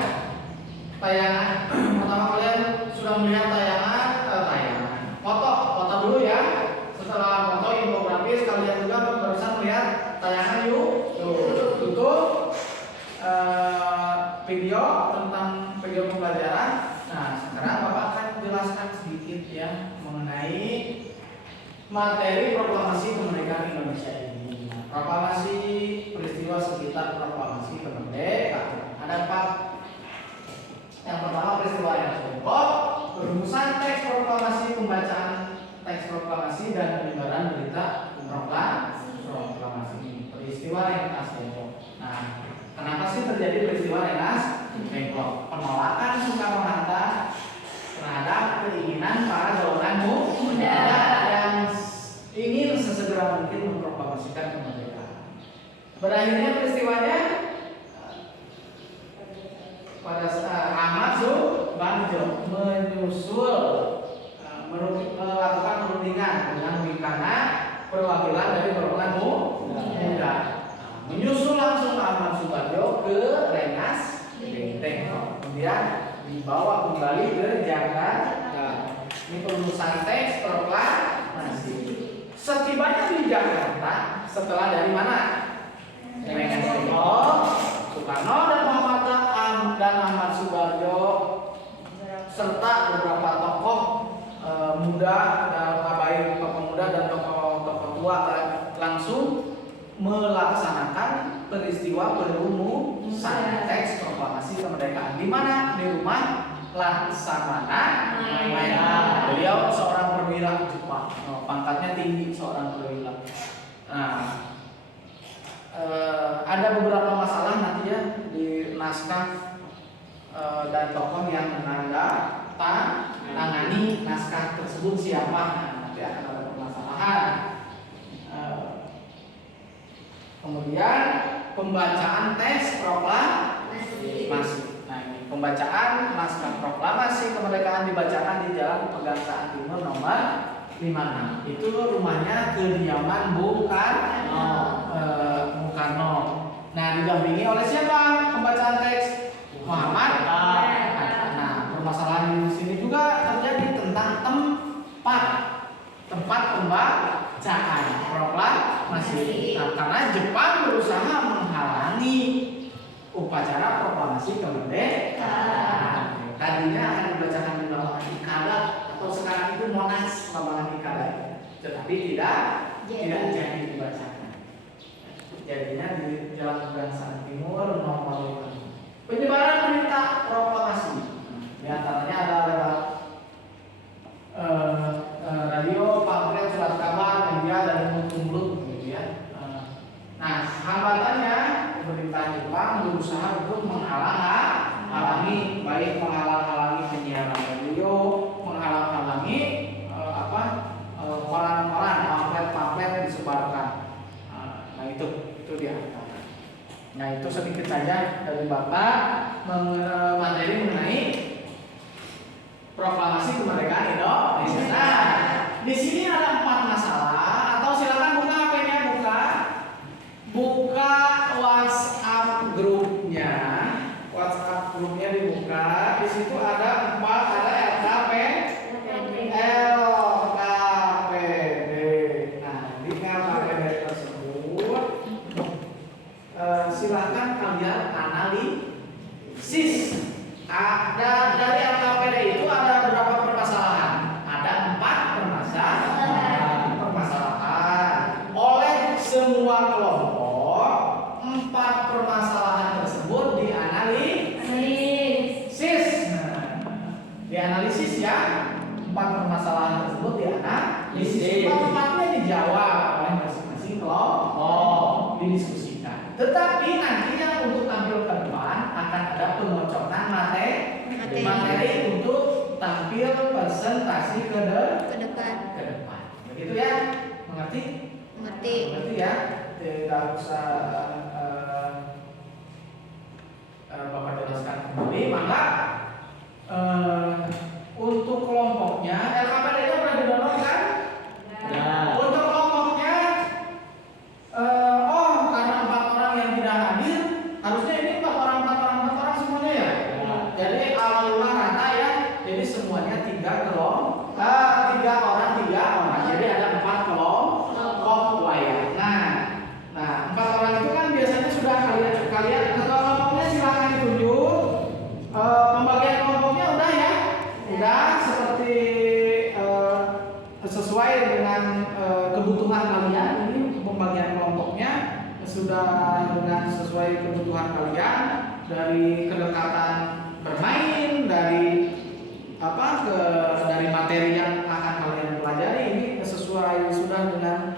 tayangan. Pertama kalian sudah melihat tayangan foto dulu ya. Setelah foto infografis, kalian juga barusan melihat tayangan YouTube video tentang video pembelajaran. Nah, sekarang Bapak akan jelaskan sedikit ya mengenai materi proklamasi kemerdekaan Indonesia ini. Proklamasi, peristiwa sekitar proklamasi kemerdekaan. Ada 4. Yang pertama peristiwa yang tembok, perumusan teks proklamasi, pembacaan teks proklamasi dan penyebaran berita proklamasi. Peristiwa Rengas Dengklok. Nah, kenapa sih terjadi peristiwa Rengas Dengklok? Penolakan Soekarno-Hatta terhadap keinginan para golongan muda yang ingin sesegera mungkin memproklamasikan kemerdekaan. Berakhirnya peristiwanya pada saat Ahmad Subarjo melakukan perundingan dengan Wikana perwakilan dari golongan muda. Menyusul langsung Ahmad Subarjo ke Rengas Dengklok, kemudian dibawa kembali ke Jakarta. Ini perumusan teks proklamasi. Setibanya di Jakarta, setelah dari mana? Rengas Dengklok, Soekarno dan Muhammad Hatta dan Ahmad Subarjo serta beberapa tokoh muda, baik tokoh muda dan tokoh tua langsung melaksanakan peristiwa perumusan teks proklamasi kemerdekaan. Di mana? Di rumah Laksamana Maeda. Beliau seorang perwira Jepang, pangkatnya tinggi, seorang perwira. Nah, ada beberapa masalah nanti ya di naskah dan tokoh yang menandatangani naskah tersebut siapa. Nah, nanti akan ada permasalahan. Kemudian pembacaan teks proklamasi. Nah, ini pembacaan naskah proklamasi kemerdekaan dibacakan di Jalan Pegangsaan Timur nomor 56. Itu rumahnya kediaman Bung Karno. Nah, didampingi oleh siapa pembacaan teks? Muhammad Hatta. Nah, permasalahan di sini juga terjadi tentang tempat pembacaan proklamasi. Nah, karena Jepang berusaha menghalangi upacara proklamasi kemerdekaan. Tadinya akan dibacakan di lapangan Ikada atau sekarang itu Monas lapangan Ikada, tetapi tidak jadi dibacakan. Jadinya di Jalan Pegangsaan Timur nomor 5. Penyebaran berita proklamasi, di antaranya ada lewat radio, pamflet, surat kabar, media dan mulut gitu ya. Nah, hambatannya pemerintah Jepang berusaha untuk menghalangi, baik menghalang-halangi penyiaran radio, menghalang-halangi koran-koran, pamflet disebarkan. Nah, itu dia. Nah, itu sedikit saja dari Bapak materi mengenai proklamasi kemerdekaan Indonesia. Nah, di sini ada 4 masalah. Atau silakan buka HP-nya, buka WhatsApp grupnya. WhatsApp grupnya dibuka. Di situ ada 4, ada LKPD. Nah, di LKPD tersebut silahkan kalian analisis. Dari LKPD itu ada berapa permasalahan? Ada 4 permasalahan. Oleh semua kelompok, 4 permasalahan tersebut dianalisis. Dianalisis ya. 4 permasalahan tersebut dianalisis. 4-empatnya dijawab oleh masing-masing kelompok, didiskusikan. Tetapi nanti yang untuk tampil ke depan akan ada pengocokan materi materi untuk tampil presentasi ke depan. depan. Begitu ya? Mengerti? Mengerti. Mengerti ya? Tidak usah Bapak jelaskan kembali. Maka untuk kelompoknya LKPD-nya pernah di-download kan? Untuk kelompoknya karena 4 orang yang tidak hadir, harusnya ini 4 orang semuanya ya. Jadi alhamdulillah rata ya. Jadi semuanya 3 orang. Jadi ada 4 kelompok wayang. Nah 4 orang itu kan biasanya sudah kalian ketua kelompoknya silakan ditunjuk. Pembagian kelompoknya udah ya. Udah seperti sesuai dengan kebutuhan kalian. Ini pembagian kelompoknya sudah dengan sesuai kebutuhan kalian, dari kedekatan bermain, dari dari materi yang akan kalian pelajari, ini sesuai sudah dengan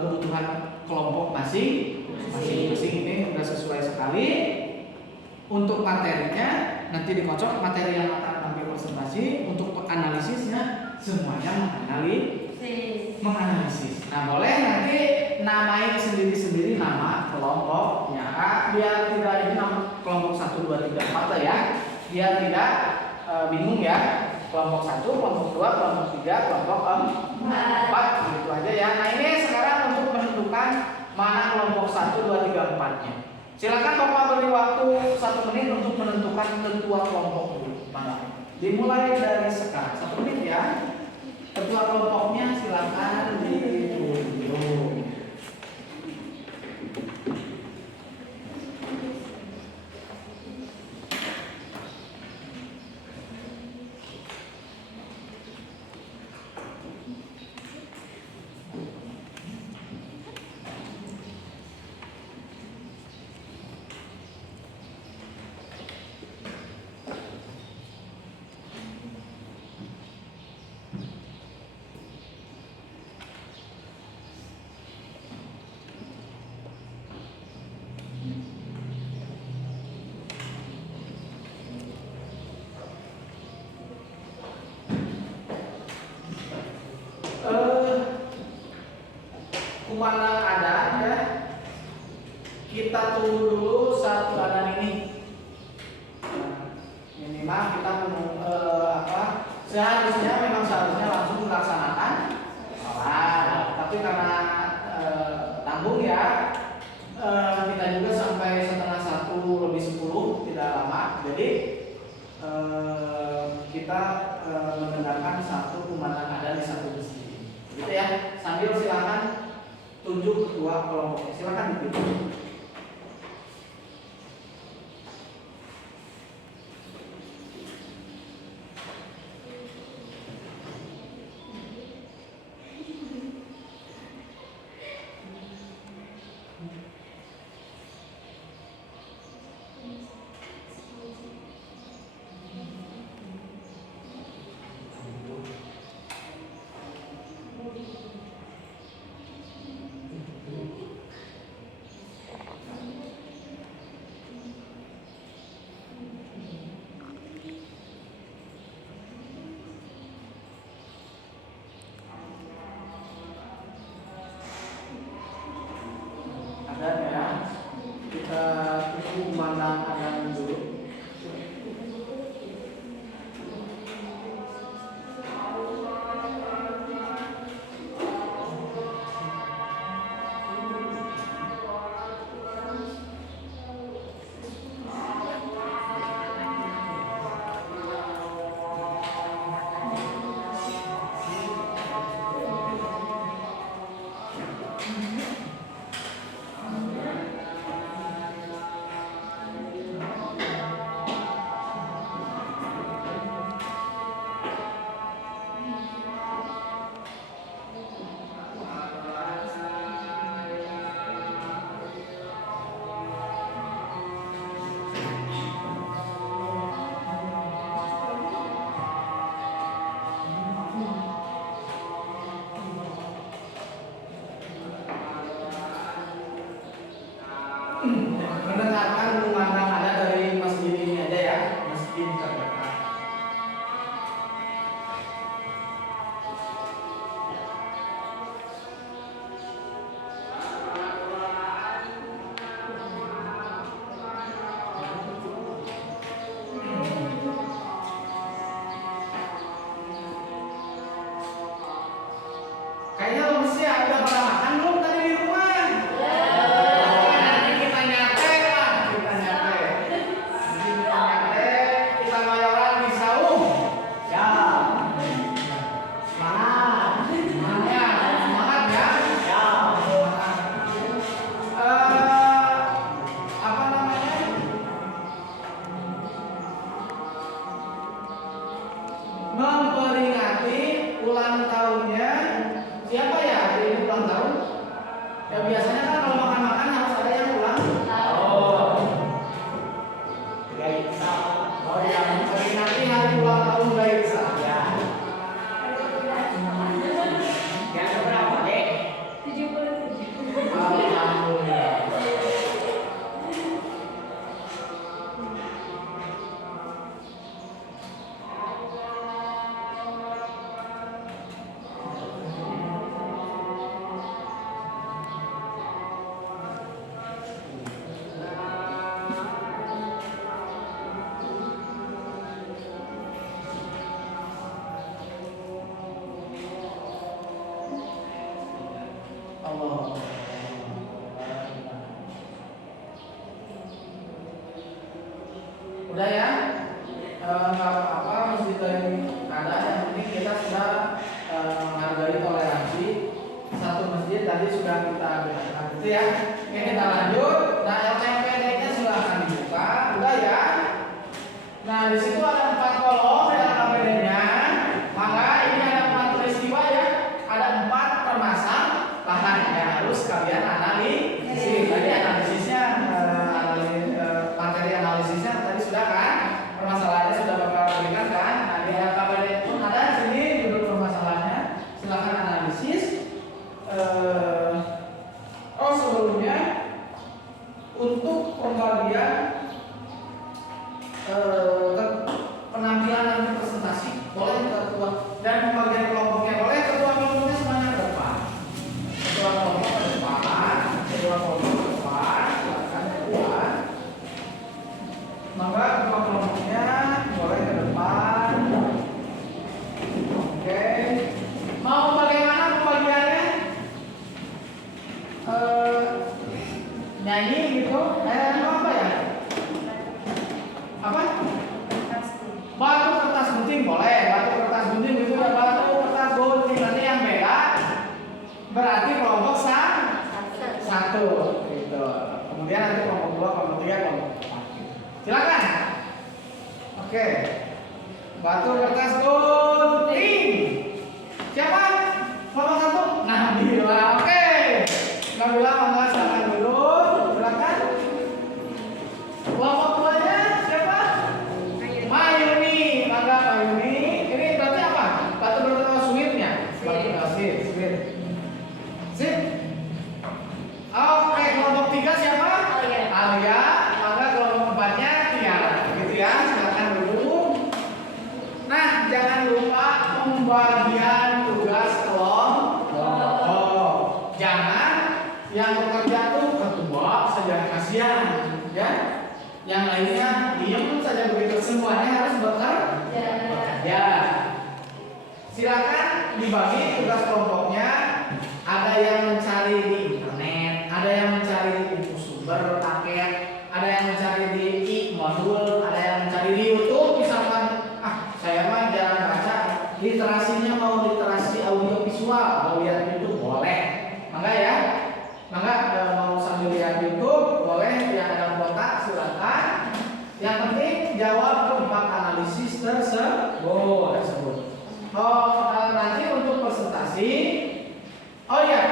kebutuhan kelompok masing-masing. Ini sudah sesuai sekali. Untuk materinya nanti dikocok, materi yang akan tampil presentasi. Untuk analisisnya semuanya menganalisis. Nah, boleh nanti namain sendiri-sendiri nama kelompoknya. Biar tidak ini nama kelompok 1, 2, 3, 4 ya. Biar tidak bingung ya. Kelompok 1, kelompok 2, kelompok 3, kelompok 4. Gitu aja ya. Nah, ini sekarang untuk menentukan mana kelompok 1, 2, 3, 4-nya. Silakan Bapak beri waktu 1 menit untuk menentukan ketua kelompok dulu. Dimulai dari sekarang 1 menit ya. Ketua kelompoknya silakan ditunjuk. Kumandang adan ya. Kita tunggu dulu satu adan ini. Minimal kita seharusnya langsung melaksanakan sholat. Tapi karena tanggung ya, kita juga sampai 12:30 tidak lama. Jadi kita mendengarkan satu kumandang adan di satu masjid. Gitu ya. Sambil silakan tunjuk ketua kelompoknya. Silakan ditunjuk. Ya, kita tunggu kumandang adan dulu. Mendengarkan kumandang ada dari masjid ini aja ya, masjid terdekat. Udah ya? Nggak apa-apa mesti dari keadaan, yang penting kita sudah menghargai toleransi. Satu masjid tadi sudah kita bedakan, gitu ya. Oke, kita lanjut. Nah, LCPD-nya silahkan dibuka. Udah ya? Nah, di situ ada 4 kolom LCPD-nya. Maka ini ada 4 peristiwa ya. Ada 4 permasalahan yang harus kalian analisis. Tadi analisisnya, materi analisisnya tadi sudah kan? Permasalahannya sudah Bapak berikan kan? Nah, di LKPD pun ada sini judul permasalahannya. Silakan analisis. Sebelumnya untuk pembagian penampilan nanti presentasi boleh ketua dan pembagian kelompoknya boleh ketua kelompoknya semuanya ke depan. Ketua kelompok ke depan, ketua kelompok ke depan, silakan ketua. Maka ketua kelompoknya boleh ke depan. Oke. Mau bagaimana pembagiannya? Nyanyi gitu? Apa ya? Apa? Batu kertas gunting boleh, batu kertas gunting itu ya batu kertas gunting. Nanti yang beda berarti kelompok satu gitu. Kemudian nanti kelompok 2, kelompok 3, kelompok 4. Silakan. Oke. Batu kertas gunting. Siapa? Kelompok 1? Nabila. Oke. Nabila mangga silakan dulu. Silakan. Kelompok 2-nya siapa? Mayuni. Mangga Mayuni. Ini berarti apa? Batu bertemu sweetnya. Batu sweet. Sip. Oke, kelompok 3 siapa? Alia. Mangga kelompok 4-nya Tiara. Gitu ya. Silakan dulu. Nah, jangan lupa pembagian tugas kelompok. Jangan yang bekerja tuh ketua saja kasihan, ya. Yang lainnya diam saja begitu, semuanya harus bekerja. Silakan dibagi tugas kelompoknya. Ada yang mencari di internet, ada yang mencari di buku sumber paket, ada yang mencari di modul, ada yang mencari di YouTube. Misalkan, saya mah jarang baca, literasinya mau literasi audio visual, mau lihat YouTube boleh, mangga ya. Maka mau sambil lihat YouTube boleh, yang ada kuota silakan. Yang penting jawab keempat analisis tersebut. Nanti untuk presentasi. Oh ya,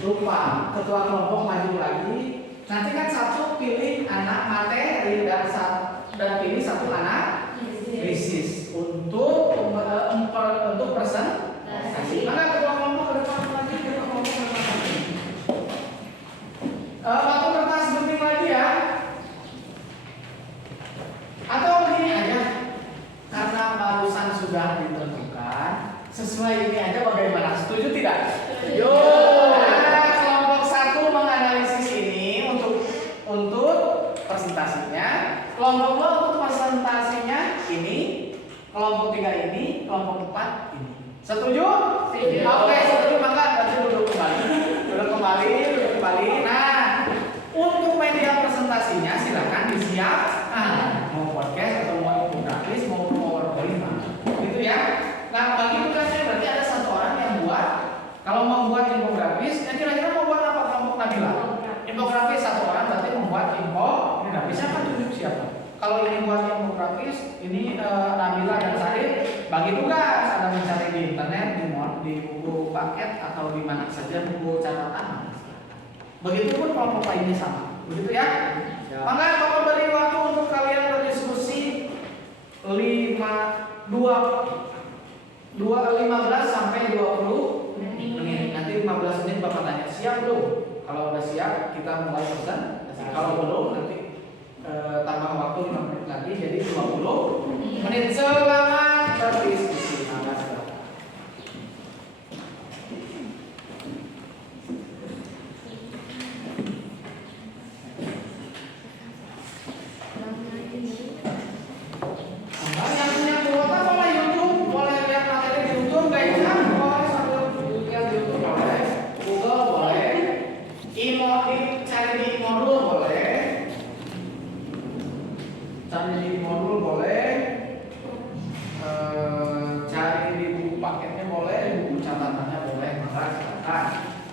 lupa ketua kelompok maju lagi. Nanti kan satu pilih anak materi dan pilih satu anak krisis untuk presentasi. Maka ketua kelompok ke depan lagi, ketua kelompok ke depan lagi. Batu kertas gunting lagi ya. Atau begini aja, karena barusan sudah ditentukan, sesuai ini aja bagaimana? Setuju tidak? Setuju. Nah, kelompok 1 menganalisis ini untuk presentasinya, kelompok 2 untuk presentasinya ini, kelompok 3 ini, kelompok 4 ini. Setuju? Setuju. Oke, setuju, maka nanti duduk kembali. Nah, untuk media presentasinya silakan disiapkan. Mau podcast atau mau infografis, mau PowerPoint, gitu ya. Nah, bagi tugasnya berarti ada satu orang yang buat. Kalau mau buat infografis, kira-kira mau buat apa kelompok Nabila? Infografis satu orang berarti membuat infografis. Siapa tunjuk siapa? Kalau ini buat infografis, ini Nabila dan Sarif bagi tugas. Ada mencari di internet, di buku paket atau di mana saja buku catatan. Begitupun kelompok lainnya sama. Begitu ya? Maka Bapak beri waktu untuk kalian berdiskusi 15 sampai 20 menit. Nanti 15 menit Bapak tanya, siap belum? Kalau udah siap, kita mulai pesan. Kalau belum, nanti tambah waktu 5 menit lagi, jadi 20 menit. Selamat berdiskusi. Cari di modul boleh, cari di buku paketnya boleh, di buku catatannya boleh, maka silakan.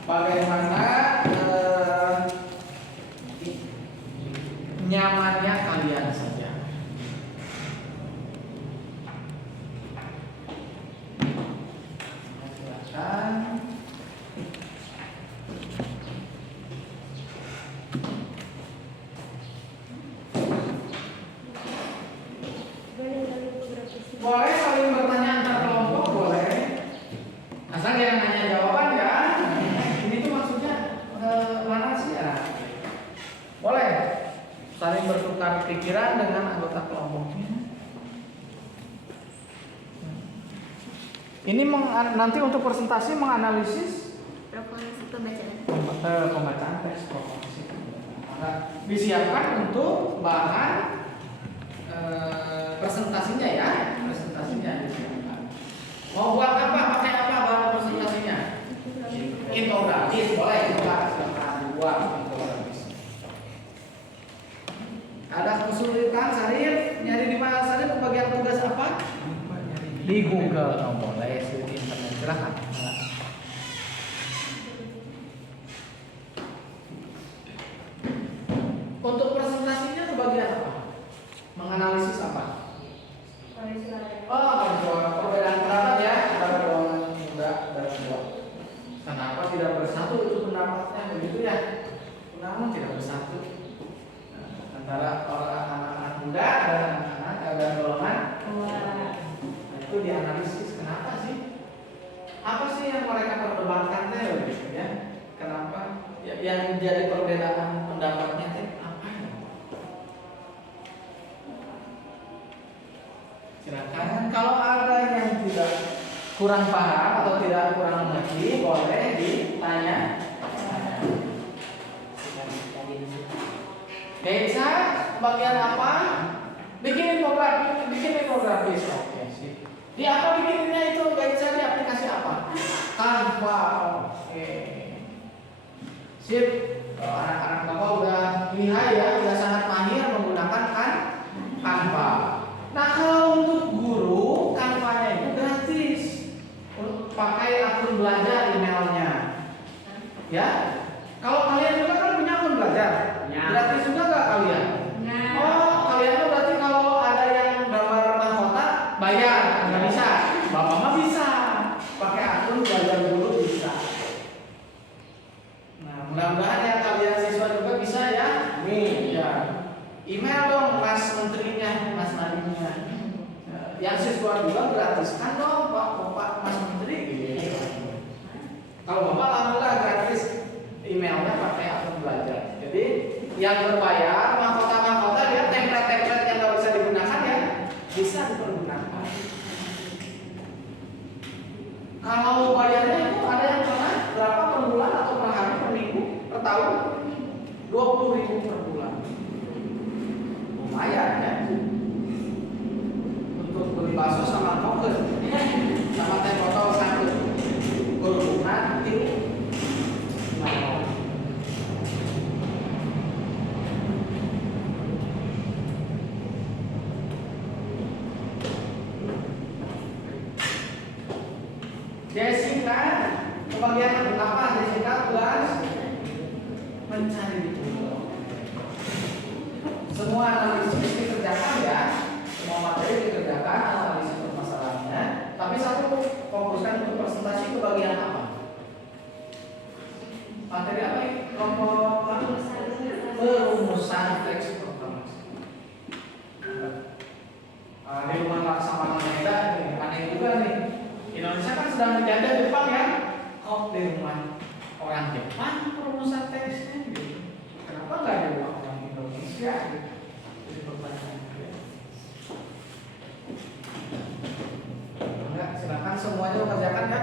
Bagaimana nyamannya kalian saja. Silakan. Boleh saling bertanya antar kelompok, boleh. Asal jangan nanya jawaban ya. Ini tuh maksudnya mana sih ya? Boleh saling bertukar pikiran dengan anggota kelompoknya. Ini nanti untuk presentasi menganalisis Proporsi pembacaan. pembacaan teks proporsi. Maka disiapkan untuk bahan presentasinya ya, presentasinya disiapkan. Mau buat apa? Pakai apa bahan presentasinya? Infografis boleh juga, silakan dibuat infografis. Ada kesulitan Sarif? Nyari di mana Sarif? Pembagian tugas apa? Di Google. Oh, boleh di internet, silakan. Untuk presentasinya kebagian apa? Menganalisis apa? Perbedaan pendapat ya antara golongan muda dan tua. Kenapa tidak bersatu itu pendapatnya begitu ya? Kenapa tidak bersatu antara orang anak-anak muda dan anak-anak dan golongan tua? Itu dianalisis kenapa sih? Apa sih yang mereka perdebatkan gitu ya? Kenapa? Ya, yang jadi perbedaan pendapatnya apa? Silakan. Kalau ada yang tidak kurang paham atau tidak kurang mengerti, boleh ditanya. Bisa bagian apa? Bikin infografis. Oke sih. Di apa bikinnya itu? Bisa di aplikasi apa? Canva. Oke. Sip. Anak-anak Bapak udah lihai ya, udah sangat mahir menggunakan Canva. Nah kalau untuk guru, Canva-nya itu gratis. Pakai akun belajar emailnya. Ya. Kalau kalian juga kan punya akun belajar. Ya. Gratis juga nggak kalian? Oh, kalian tuh berarti kalau ada yang gambar mahkota bayar, nggak bisa. Bapak mah bisa. Pakai akun belajar guru bisa. Nah, mudah-mudahan ya kalian siswa juga bisa ya. Nih, ya. Email dong mas menterinya, mas nadinya. Yang siswa juga gratis kan dong Pak Mas Menteri gitu. Kalau Bapak alhamdulillah gratis emailnya pakai akun belajar. Jadi yang berbayar mahkota dia template-template yang nggak bisa digunakan ya bisa dipergunakan. Kalau bayarnya itu ada yang pernah berapa per bulan atau per hari, per minggu, per tahun? 20.000 per bulan. Lumayan ya. Untuk beli bakso sama koker, sama teh botol satu, kerumunan itu. Jessica, kebagian apa Jessica kelas mencari buku. Semua analisis dikerjakan ya, semua materi dikerjakan analisis permasalahannya. Tapi satu fokuskan untuk presentasi kebagian apa? Materi apa ini? Kelompok perumusan teks proklamasi. Di rumah Laksamana Medan ini aneh juga nih. Indonesia kan sedang dijajah Jepang ya. Kok di rumah orang Jepang perumusan teksnya gitu. Kenapa nggak di rumah orang Indonesia gitu? Jadi pertanyaan ya. Enggak, silakan semuanya mengerjakan ya.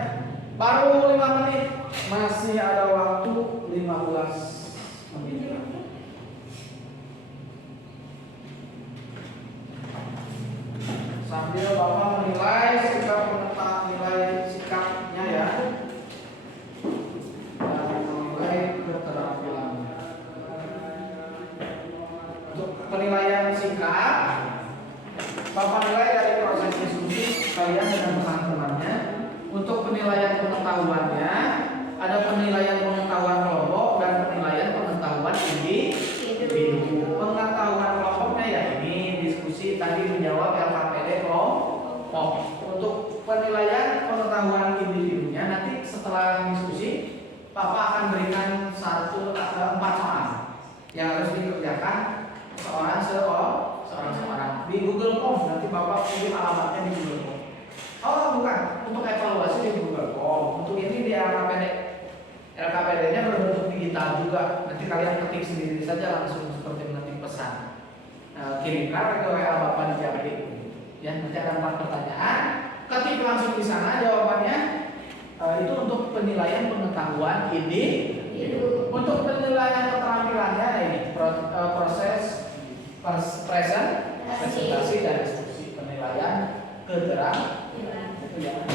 Baru 5 menit, masih ada waktu 15 menit. Sambil Bapak menilai sikap pemetaan nilai sikapnya ya, dan menilai keterampilannya. untuk penilaian sikap, Bapak nilai dari proses diskusi kalian dengan teman-temannya. Untuk penilaian pengetahuannya, ada penilaian pengetahuan kelompok dan penilaian pengetahuan individu. Pengetahuan kelompoknya ya ini diskusi tadi menjawab LKPD kelompok. Untuk penilaian pengetahuan individunya nanti setelah diskusi, Bapak akan berikan 4 soal yang harus dikerjakan seorang di Google Form. Nanti Bapak pilih alamatnya di Google Form. Oh bukan, untuk evaluasi di Google Form. Untuk ini di LKPD. LKPD-nya berbentuk digital juga. Nanti kalian ketik sendiri saja langsung seperti mengetik pesan. Kirimkan ke WA Bapak di JAPD. Ya, nanti ada 4 pertanyaan. Ketik langsung di sana jawabannya. Itu untuk penilaian pengetahuan individu. Untuk penilaian keterampilannya ini proses presentasi dan diskusi, penilaian keterampilan itu ya.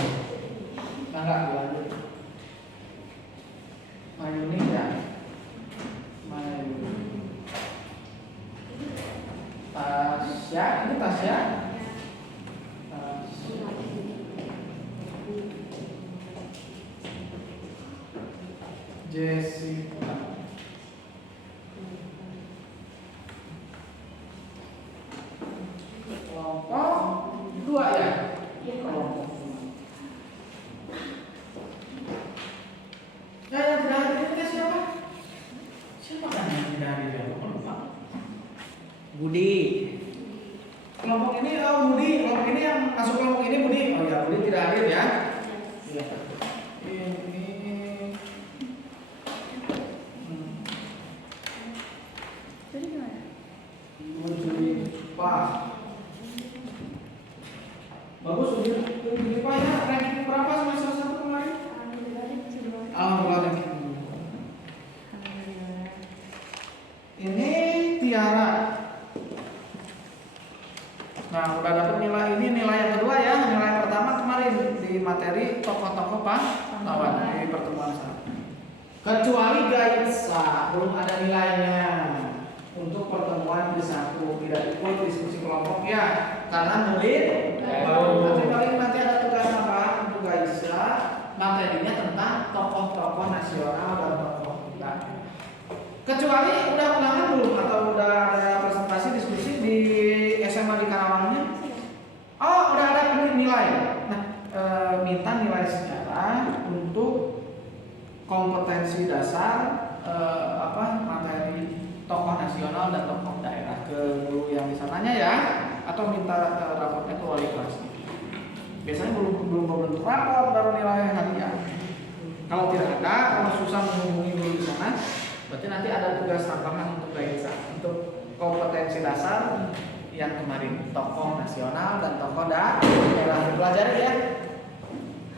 Enggak dilanjut. Mayuni ya. Mayuni. Tasya, ini Tasya. Jessica. Kelompok 2 ya? Kelompok 2. Ya, yang tidak hadir kita siapa? Siapa kan yang tidak hadir? Budi. Kelompok ini, oh Budi. Kelompok ini yang masuk kelompok ini Budi. Oh ya, Budi tidak hadir ya? Iya. Bagus udah Pak ya, ranking berapa semester 1 kemarin? Alhamdulillah ranking. Ini Tiara. Nah, udah dapat nilai ini, nilai yang kedua ya. Nilai pertama kemarin di materi tokoh-tokoh pahlawan di pertemuan sana. Kecuali Gaisa belum ada nilainya. Untuk pertemuan di 1 tidak ikut diskusi kelompok ya, karena murid nanti ada tugas tambahan untuk Gaisa, materinya tentang tokoh-tokoh nasional dan tokoh daerah. Kecuali udah ulangan belum atau udah ada presentasi diskusi di SMA di Karawangnya? Oh, udah ada nilai. Nah, minta nilai sejarah untuk kompetensi dasar materi tokoh nasional dan tokoh daerah ke guru yang di sananya ya, atau minta raportnya ke wali kelas. Biasanya belum membentuk rapor baru nilai hadiah. Kalau tidak ada, kalau susah menghubungi guru di sana, berarti nanti ada tugas tambahan untuk Gaisa untuk kompetensi dasar yang kemarin tokoh nasional dan tokoh daerah dipelajari ya.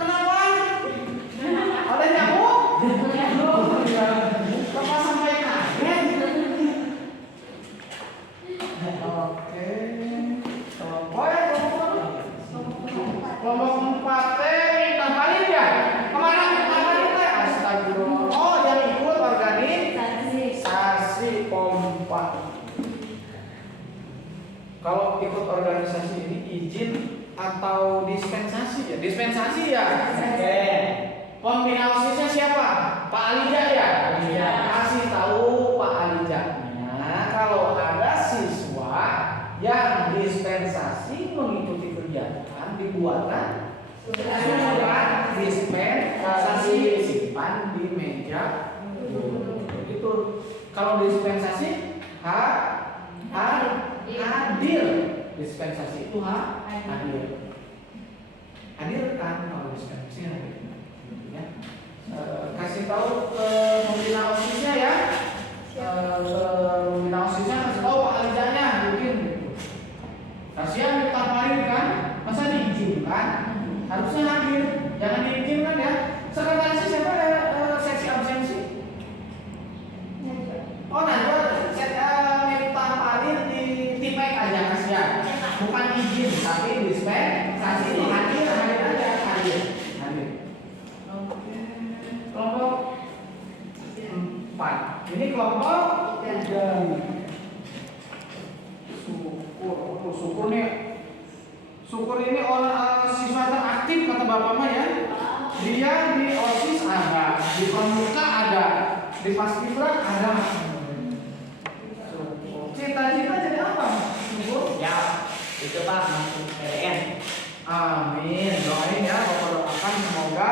Kenapa? Ada nyamuk? Bapak sampai kaget. Oke. Kelompok 4 tambahin ya. Kemana tambahin teh? Astagfirullah. Oh, yang ikut organisasi pompa. Kalau ikut organisasi ini izin atau dispensasi ya? Dispensasi ya. Oke. Pembina OSISnya siapa? Pak Alija ya. Kasih tahu Pak Alijanya kalau ada siswa yang dispensasi mengikuti kegiatan dibuatkan surat dispensasi disimpan di meja. Itu kalau dispensasi hadir. Dispensasi itu hadir. Hadir kan kalau dispensasi hadir. Ya. Kasih tahu ke pembina OSISnya ya. Pembina OSISnya kasih tahu Pak Alijanya mungkin gitu. Kasihan ditamparin kan, masa diizinkan? Harusnya hadir, jangan diizinkan ya. Sekretaris siapa seksi absensi? Oh nah, ditamparin di tipek aja kasihan. Bukan izin, tapi dispensasi hadir aja hadir. Oke. Kelompok 4. Ini kelompok 3. Bapak mah ya. Dia di OSIS ada, di pramuka ada, di paskibra ada. Cita-cita jadi apa? Ya, itu Pak masuk PTN. Amin. Doain ya, Bapak doakan semoga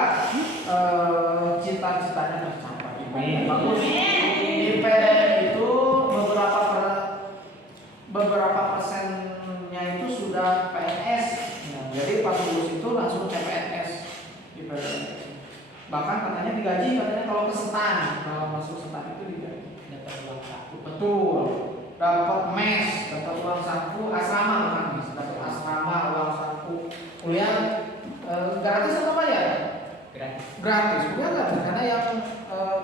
cita-citanya tercapai. Amin. Bagus. Di PTN itu beberapa persennya itu sudah PNS. Nah, jadi pas lulus itu langsung CPNS di PTN. Bahkan katanya digaji, katanya kalau ke setan, kalau masuk setan itu digaji. Dapat uang saku. Betul. Dapat mes, dapat uang saku, asrama kan, dapat asrama, uang saku. Kuliah gratis atau bayar? Gratis. Gratis, kuliah gratis karena yang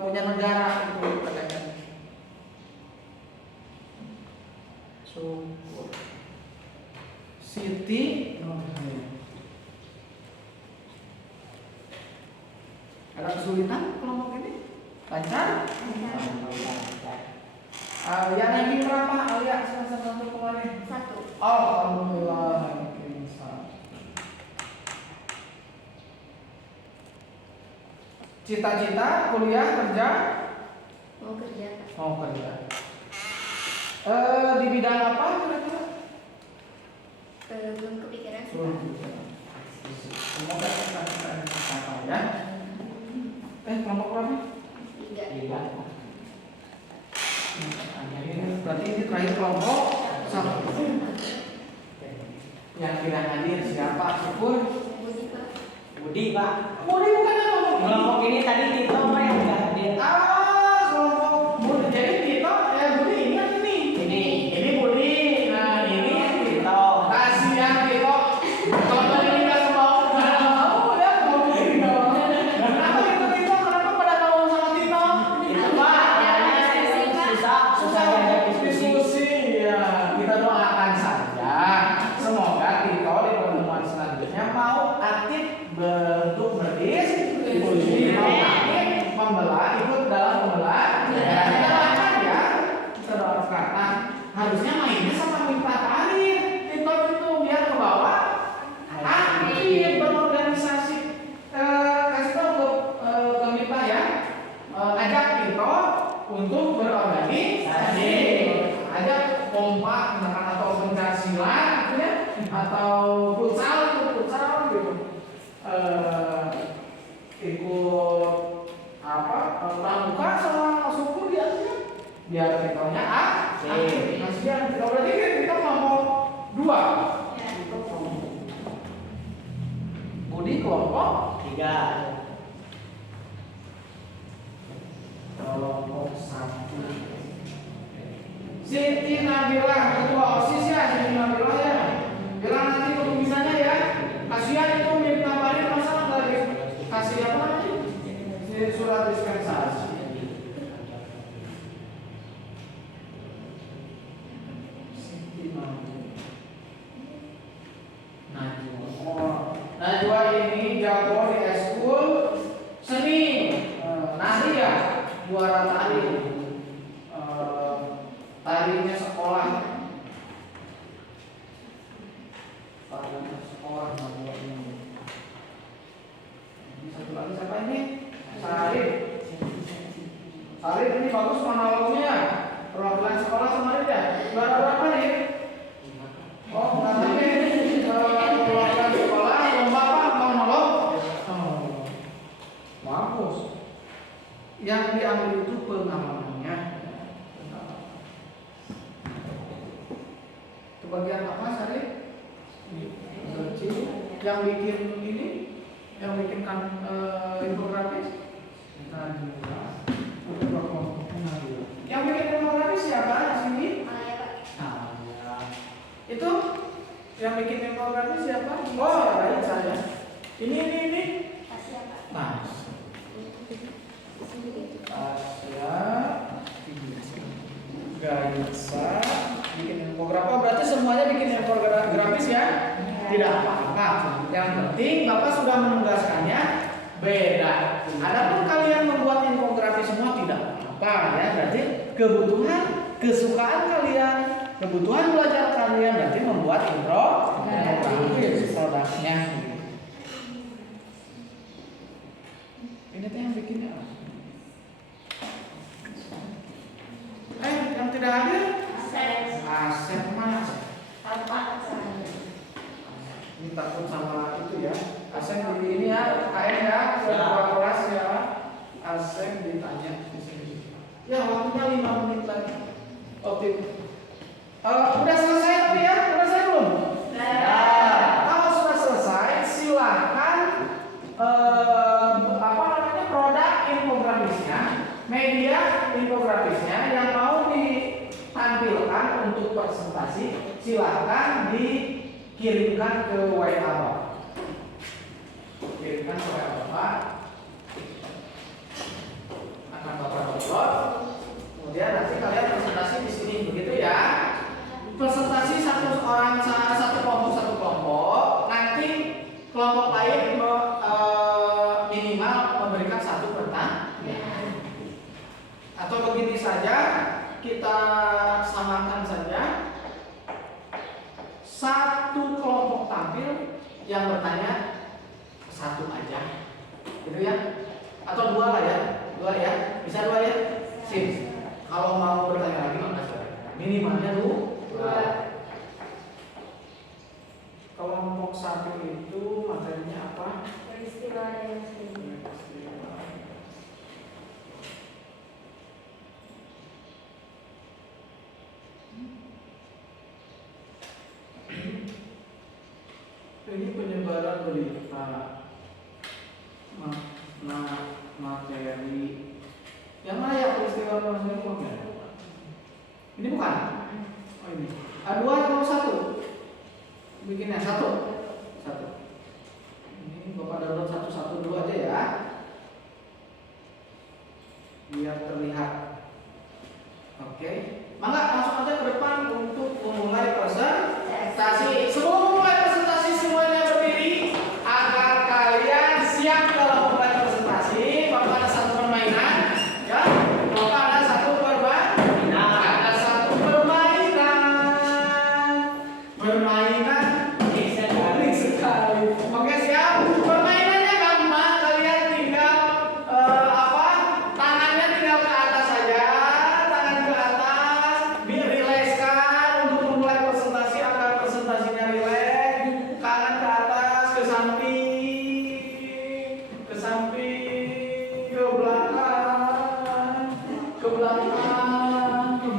punya negara itu katanya. Syukur. Siti, ada kesulitan kelompok ini? Lancar? Yang ranking berapa? Alia semester 1 kemarin? 1. Oh, alhamdulillah. Cita-cita kuliah kerja? Mau kerja. Mau kerja. Di bidang apa kira-kira? Belum kepikiran sih. Semoga cita-cita tercapai ya. Kelompok berapa? 3. Berarti ini terakhir kelompok satu. Yang tidak hadir siapa? Syukur. Budi Pak. Budi bukan kelompok. Kelompok ini tadi Tito Pak yang nggak hadir. Kelompok Budi. Jadi Tito, Budi ingat ini. Ini Budi. Nah ini Tito. kasihan Tito. Kelompok ini nggak mau ya kelompok ini nggak mau. Kenapa itu Tito? Kenapa pada mau sama Tito? Itu Pak. Susah diajak diskusi. Ya, kita doakan saja. Semoga Tito di pertemuan selanjutnya mau aktif bentuk berdiskusi, mau aktif membelah, ikut dalam membelah. Ya, kita doakan ya. Kita doakan. Nah, harusnya mainnya sama Mita Karir. Tito itu biar ke bawah aktif berorganisasi. Kasih tahu ke Mita ya. Ajak Tito untuk berorganisasi. Ajak pompa misalkan atau pencaksilat gitu ya, atau futsal gitu. Ikut apa? Pramuka sama syukur dia biar Titonya aktif. Kasihan kalau berarti kita mau 2. Budi kelompok 3. kelompok 1. Siti Nabila ketua OSIS ya, Siti Nabila ya. Bilang nanti ketulisannya ya. Kasihan itu minta balik masalah dari kasih apa namanya? Surat dispensasi. Siti Najwa ini jago di eskul seni nari ya, juara tari. Tarinya sekolah. Tarinya sekolah Najwa ini. Satu lagi siapa ini? Sarif. Sarif ini bagus monolognya. Perwakilan sekolah sama ya. Juara berapa nih? Oh, nanti perwakilan sekolah lomba apa? Monolog. Oh, bagus. Yang diambil itu pengamanannya. Itu bagian apa Sarif? Yang bikin ini, yang bikin infografis. Yang bikin infografis siapa di sini? Itu yang bikin infografis siapa? Oh, lain saya. Ini. Nah, Tasya, Gaisa, bikin infografis. Oh, berarti semuanya bikin infografis ya? Tidak apa-apa. Yang penting Bapak sudah menugaskannya beda. Adapun kalian membuat infografis semua tidak apa-apa ya. Berarti kebutuhan, kesukaan kalian, kebutuhan belajar kalian berarti membuat infografis produknya. Ini teh yang bikinnya apa? Yang tidak hadir? Asep mana Asep? Ini takut sama itu ya. Asep di ini ya, KM ya, ketua kelas ya. Asep ditanya di sini. Ya waktunya 5 menit lagi. Oke. Udah selesai tapi ya? Udah selesai belum? Kalau sudah selesai, silakan produk infografisnya, media infografisnya yang mau ditampilkan untuk presentasi, silakan dikirimkan ke WA Bapak. Kirimkan ke WA Bapak. Akan Bapak download. Kemudian nanti kalian presentasi di sini, begitu ya. Presentasi satu kelompok. Nanti kelompok lain minimal memberikan satu pertanyaan. Atau begini saja, kita samakan saja. Satu kelompok tampil yang bertanya satu aja, gitu ya? Atau dua lah ya, bisa dua ya? Sip. Kalau mau bertanya lagi maka minimalnya dua. Kelompok satu itu materinya apa? Peristiwa yang sini. Ini penyebaran berita, materi. Yang mana ya peristiwa maksudnya? Ini bukan? Oh ini. Dua atau satu? Bikinnya satu. Ini Bapak download 112 aja ya, biar terlihat. Oke, mangga langsung aja ke depan untuk memulai presentasi. Sebelum memulai presentasi semuanya berdiri agar kalian siap dalam memulai presentasi. Bapak ada satu permainan, ya. Bapak ada satu permainan. Menarik sekali. Oke, siap. Permainannya gampang. Kalian tinggal tangannya tinggal ke atas saja, tangan ke atas, rilekskan untuk memulai presentasi agar presentasinya rileks. Kanan ke atas, ke samping, ke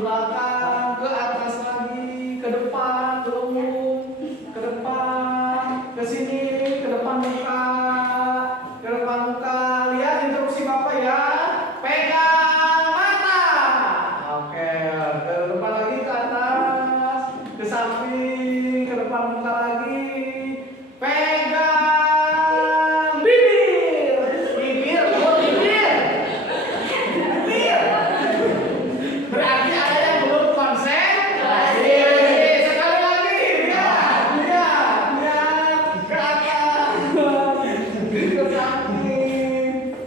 belakang, ke atas lagi, ke depan, ke depan, ke sini, ke depan muka. Lihat instruksi Bapak ya. Pegang mata. Oke, ke depan lagi, ke atas, ke samping, ke depan muka lagi. Pegang bibir. Bibir. Berarti ada yang belum konsentrasi. Sekali lagi, lihat ke atas,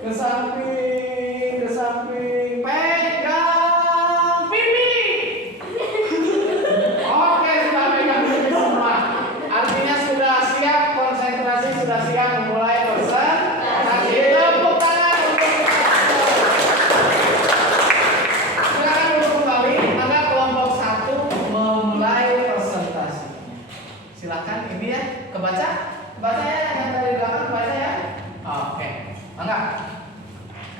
ke samping, pegang pipi. Oke, sudah pegang pipi semua. Artinya sudah siap konsentrasi, sudah siap memulai presentasi. Tepuk tangan untuk silakan duduk kembali. Maka kelompok satu memulai presentasi. Silakan ini ya, kebaca ya, yang dari belakang baca ya. Oke, mangga.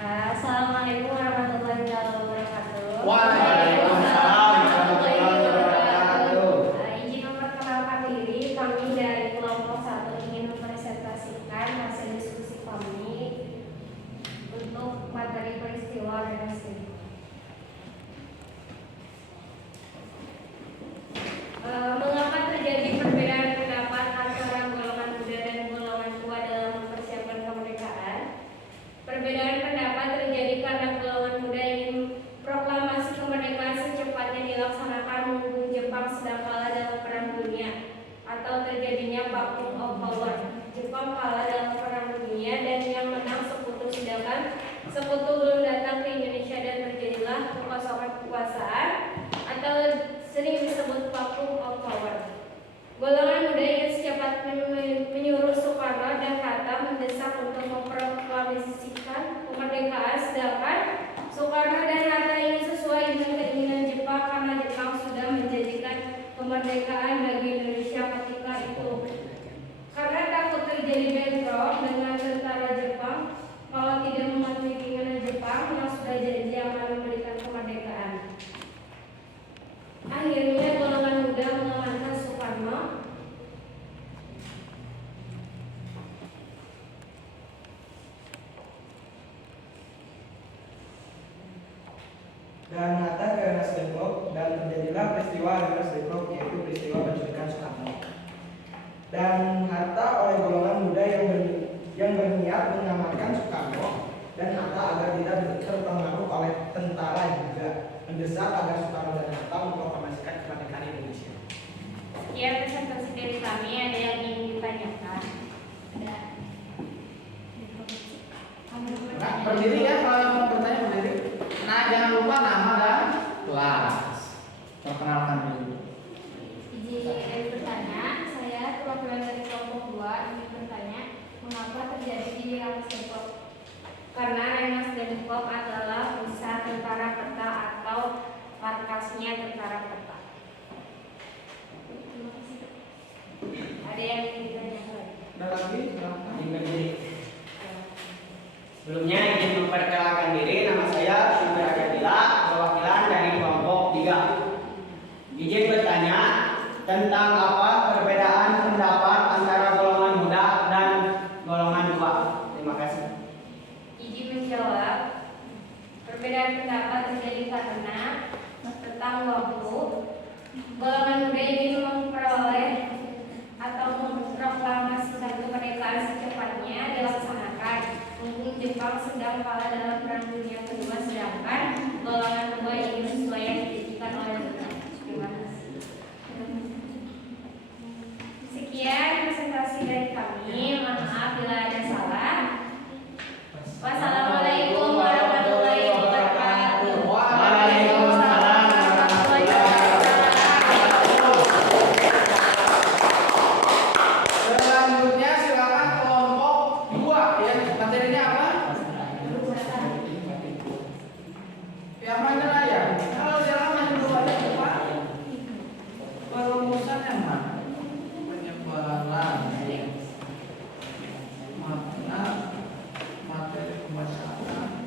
Assalamualaikum warahmatullahi wabarakatuh. Waalaikumsalam warahmatullahi wabarakatuh. Izin memperkenalkan diri, kami dari kelompok 1 ingin mempresentasikan hasil diskusi kami untuk materi peristiwa organisasi. Mengapa terjadi perbedaan pendapat antara golongan muda dan golongan tua dalam mempersiapkan kemerdekaan? Perbedaan pendapat terjadi karena golongan muda ingin proklamasi kemerdekaan secepatnya dilaksanakan menunggu Jepang sedang kalah dalam Perang Dunia atau terjadinya vacuum of power. Jepang kalah dalam Perang Dunia dan yang menang sekutu, sedangkan sekutu belum datang ke Indonesia dan terjadilah kekosongan kekuasaan atau sering disebut vacuum of power. Golongan muda ingin secepatnya menyuruh Soekarno dan Hatta mendesak untuk memproklamasikan kemerdekaan, sedangkan Soekarno dan Hatta ingin sesuai dengan keinginan Jepang karena Jepang sudah menjanjikan kemerdekaan bagi Indonesia ketika itu. Karena takut terjadi bentrok dengan tentara Jepang kalau tidak mematuhi keinginan Jepang yang sudah janji akan memberikan kemerdekaan. Akhirnya golongan muda mengamankan Soekarno. Dan Hatta ke Nasdem Depok, dan terjadilah peristiwa Nasdem Depok, yaitu peristiwa penculikan Soekarno. Dan Hatta oleh golongan muda yang berniat mengamankan Soekarno dan Hatta agar tidak terpengaruh oleh tentara juga mendesak agar Soekarno dan Hatta memproklamasikan kemerdekaan Indonesia. Sekian presentasi dari kami. Ada yang ingin ditanyakan? Ada. Nah, berdiri ya, kalau mau bertanya berdiri. Nah, jangan lupa nama dan kelas. Perkenalkan dulu. Izin bertanya, saya perwakilan dari kelompok 2 ingin bertanya, mengapa terjadi di Rengas Depok? Karena Rengas Depok adalah pusat tentara peta atau markasnya tentara peta. Ada yang ingin ditanyakan? Ada lagi? Silakan. Izin berdiri. Sebelumnya izin memperkenalkan diri, nama saya Syukur Ajabila, perwakilan dari kelompok 3. Izin bertanya tentang apa perbedaan pendapat antara golongan muda dan golongan 2. Terima kasih. Izin menjawab, perbedaan pendapat terjadi karena tentang waktu. Golongan muda ingin memperoleh atau memproklamasikan kemerdekaan secepatnya dilaksanakan. Mumpung Jepang sedang kalah dalam Perang Dunia Kedua, sedangkan golongan 2 ingin sesuai yang dijanjikan oleh Jepang. Terima kasih. Sekian presentasi dari kami. Maaf bila ada salah. Wassalamualaikum warahmatullahi wabarakatuh. Waalaikumsalam warahmatullahi wabarakatuh. Selanjutnya silakan kelompok 2 ya. Materinya apa? Ya mana lah ya. Kalau jalan maju dulu aja ke depan. Perumusan yang mana? Penyebaran makna materi pembacaan.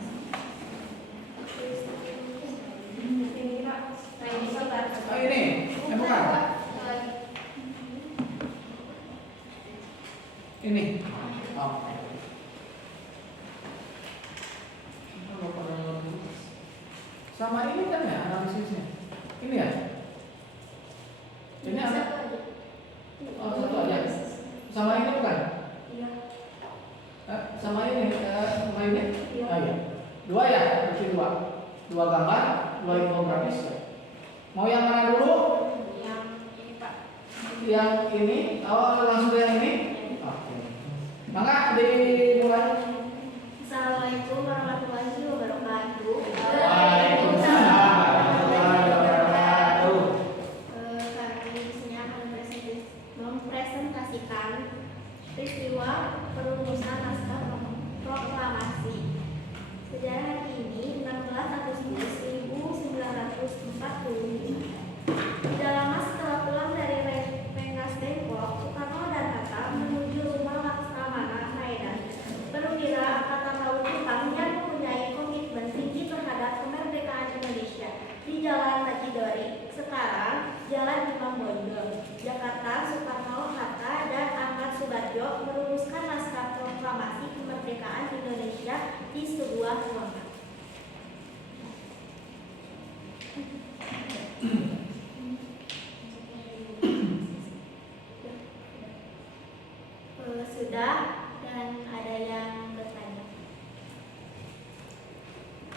Oh ini bukan. Ini. Oh. Sama ini kan ya analisisnya. Ini ya. Ini apa? Oh satu aja. Sama ini bukan? Sama ini, sama ini? Oh, iya. 2 ya, berarti 2. 2 gambar, 2 infografis ya. Mau yang mana dulu? Yang ini Pak. Yang ini? Oh langsung ke yang ini? Oke. Maka dimulai. Assalamualaikum warahmatullahi wabarakatuh. Waalaikumsalam warahmatullahi wabarakatuh. Kami di sini akan mempresentasikan peristiwa perumusan naskah proklamasi. Sejarah hari ini 16 Agustus 1945. Tidak lama setelah pulang dari Rengas Depok, Soekarno dan Hatta menuju rumah Laksamana Haidar, perwira Angkatan Laut Jepang yang mempunyai komitmen tinggi terhadap kemerdekaan Indonesia di Jalan Tajidori, sekarang Jalan Imam Bonjol, Jakarta. Soekarno, Hatta, dan Ahmad Subarjo merumuskan naskah proklamasi kemerdekaan Indonesia di sebuah ruangan. Sudah, dan ada yang bertanya.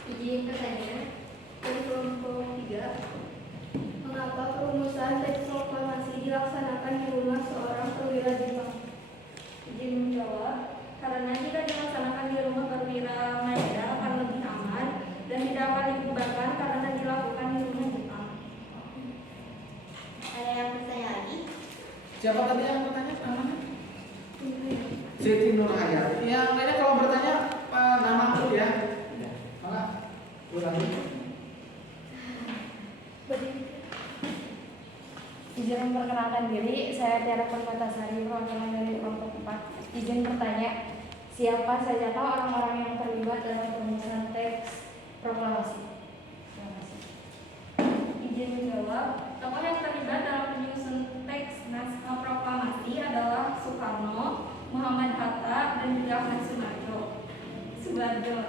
Izin bertanya, dari kelompok 3, mengapa perumusan teks proklamasi dilaksanakan di rumah seorang perwira Jepang? Izin menjawab, karena jika dilaksanakan di rumah perwira Maeda akan lebih aman dan tidak akan dibubarkan karena dilakukan di rumah Jepang. Ada yang bertanya lagi? Siapa tadi yang bertanya namanya? Siti Nurhayati. Yang lainnya kalau bertanya nama dulu ya. Izin memperkenalkan diri, saya Tiara Permatasari, perwakilan dari kelompok 4. Izin bertanya, siapa sajakah orang-orang yang terlibat dalam penulisan teks proklamasi? Terima kasih. Izin menjawab, tokoh yang terlibat dalam penyusun teks naskah proklamasi adalah Soekarno, Muhammad Hatta, dan juga Ahmad Subarjo,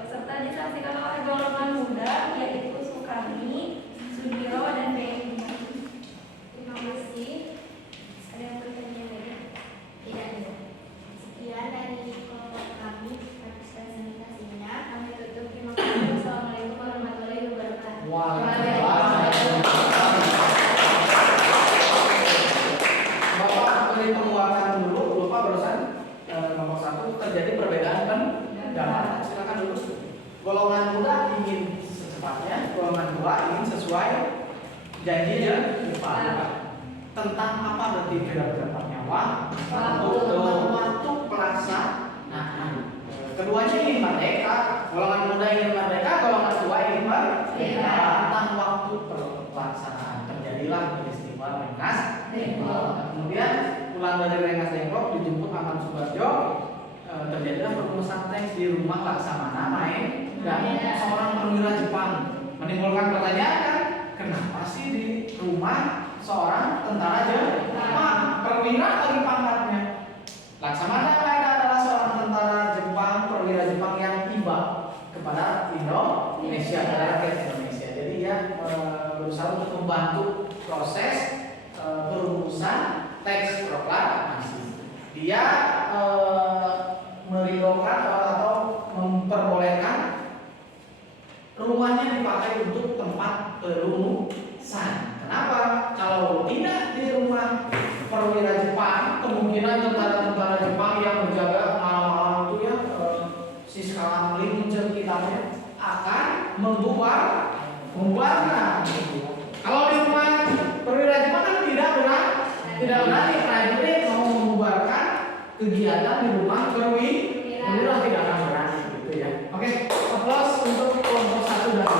serta disaksikan oleh golongan muda yaitu Soekarni, Sudiro, dan PMI. Terima kasih. Ada yang bertanya lagi? Tidak ada. Sekian dari kelompok kami, presentasinya. Kami tutup. Terima kasih. Wassalamualaikum warahmatullahi wabarakatuh. Bapak beri penguatan dulu, lupa barusan nomor 1 terjadi perbedaan pendapat. Silakan dulu. Golongan muda ingin secepatnya, golongan 2 ingin sesuai janjinya. Lupa. Tentang apa berarti beda pendapatnya? Tentang waktu pelaksanaan. Keduanya ingin merdeka, golongan muda ingin merdeka, golongan 2 ingin merdeka. Tentang waktu pelaksanaan terjadilah peristiwa Rengas Dengklok. Kemudian pulang dari Rengas Dengklok dijemput Ahmad Subarjo, terjadilah perumusan teks di rumah Laksamana main dan seorang perwira Jepang. Menimbulkan pertanyaan kan, kenapa sih di rumah seorang tentara Jepang, perwira lagi pangkatnya? Laksamana adalah seorang tentara Jepang, perwira Jepang yang tiba kepada Indonesia, kepada rakyat Indonesia. Jadi dia berusaha untuk membantu proses perumusan teks proklamasi. Dia meridhokan atau memperbolehkan rumahnya dipakai untuk tempat perumusan. Kenapa? Kalau tidak di rumah perwira Jepang, kemungkinan tentara-tentara Jepang yang berjaga malam-malam itu ya, si skala melincer kitanya akan membubarkan. Kalau di rumah perwira Jepang kan tidak berani prajurit mau membubarkan kegiatan di rumah perwira tidak akan berani gitu ya. Oke, aplaus untuk kelompok 1 dan 2.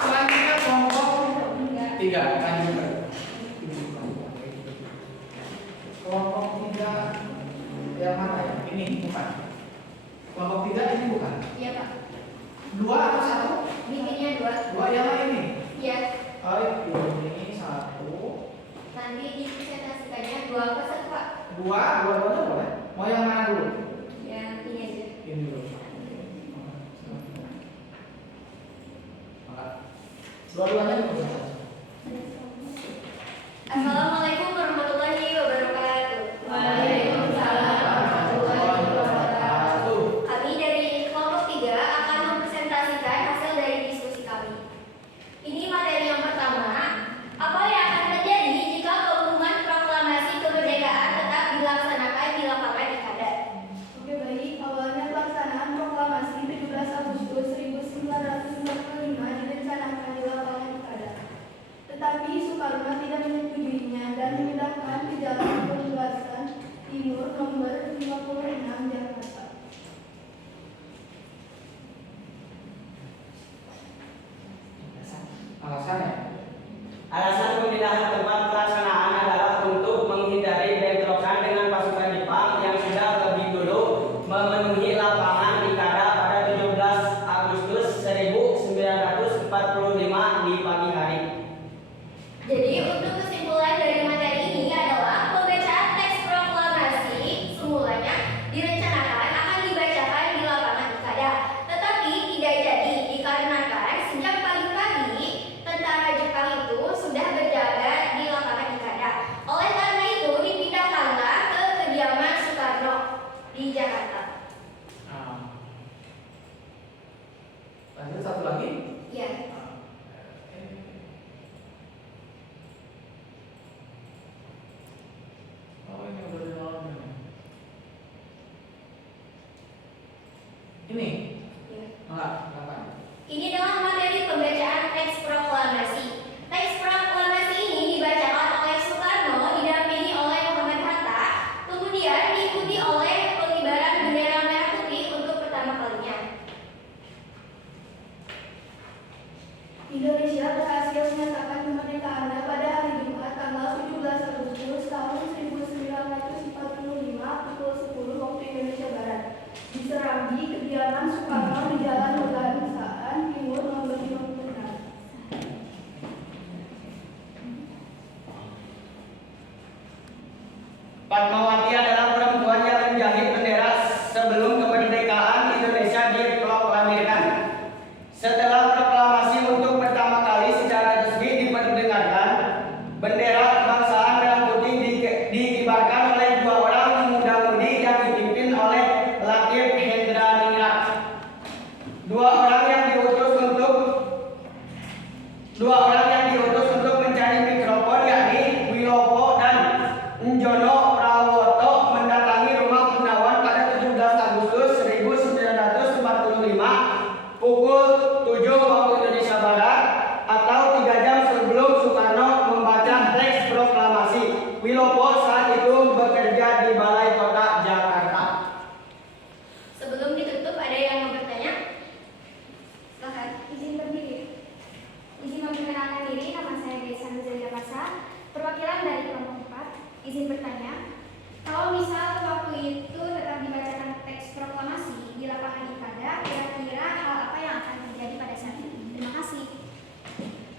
Selanjutnya kelompok 3 lanjutkan. Kelompok 3 yang mana ya? Ini bukan. Kelompok 3 ini bukan. Iya Pak. 2 atau 1? Bikinnya 2. 2 yang mana ini? Iya. Oh, ini 1. Nanti dipresentasikannya 2 apa 1 Pak? 2 boleh. Mau yang mana dulu? Yang ini aja. Ini dulu. Dua-duanya dulu. Assalamualaikum warahmatullahi wabarakatuh. Waalaikumsalam warahmatullahi wabarakatuh. Kami dari kelompok 3 akan mempresentasikan hasil dari diskusi kami. Ini materi yang pertama, apa yang akan terjadi jika pengumuman proklamasi kemerdekaan tetap dilaksanakan di lapangan Ikada? Oke baik, awalnya pelaksanaan proklamasi 17 Agustus 1945 direncanakan di lapangan Ikada. Tetapi Soekarno tidak menyetujuinya dan memindahkan ke Jalan Pembebasan Timur nomor 56 Jakarta. Alasannya? Alasan pemindahan tempat pelaksanaan adalah untuk menghindari bentrokan dengan pasukan Jepang yang sudah lebih dulu memenuhi lapangan Ikada pada 17 Agustus 1945 di pagi hari. Jadi untuk kesimpulan dari materi ini adalah pembacaan teks proklamasi semulanya direncanakan akan dibacakan di lapangan Ikada, tetapi tidak jadi dikarenakan sejak pagi-pagi tentara Jepang itu sudah Jalan Soekarno di Jalan Organisaan Timur nomor 56. Fatmawati adalah perempuan yang menjahit bendera sebelum kemerdekaan Indonesia diproklamirkan. Setelah proklamasi untuk pertama kali secara resmi diperdengarkan, bendera kebangsaan merah putih dikibarkan oleh dua orang muda-mudi yang dipimpin oleh Latif Hendraningrat. Dua orang yang diutus untuk mencari mikrofon yakni Wilopo dan Njono Prawoto mendatangi rumah Gunawan pada 17 Agustus 1945 pukul 7 waktu Indonesia Barat atau 3 jam sebelum Soekarno membaca teks proklamasi. Wilopo saat itu bekerja di Balai Kota Jakarta. Sebelum ditutup, ada yang mau bertanya? Silakan. Izin berdiri. Izin memperkenalkan diri, nama saya Desa Nuzulida Pasa, perwakilan dari kelompok 4. Izin bertanya, kalau misal waktu itu tetap dibacakan teks proklamasi di lapangan Ikada, kira-kira hal apa yang akan terjadi pada saat itu? Terima kasih.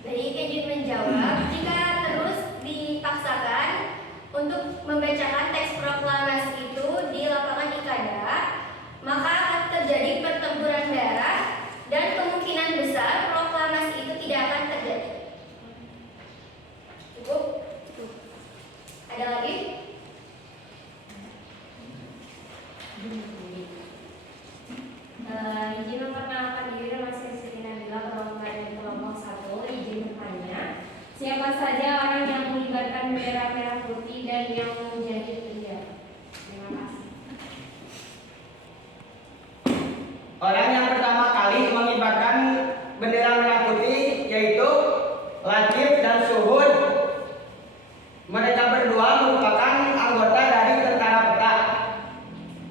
Baik, izin menjawab. Jika terus dipaksakan untuk membacakan teks proklamasi itu di lapangan Ikada, maka akan terjadi pertempuran darah dan kemungkinan besar proklamasi itu tidak akan terjadi. Cukup? Ada lagi? Izin memperkenalkan diri, nama saya Siti Nabila, perwakilan dari kelompok 1. Izin bertanya, siapa saja orang yang mengibarkan bendera merah putih dan yang menjadi bendera? Terima kasih. Orang yang pertama kali mengibarkan bendera merah putih yaitu Latif dan Suhud. Mereka berdua merupakan anggota dari Tentara Peta.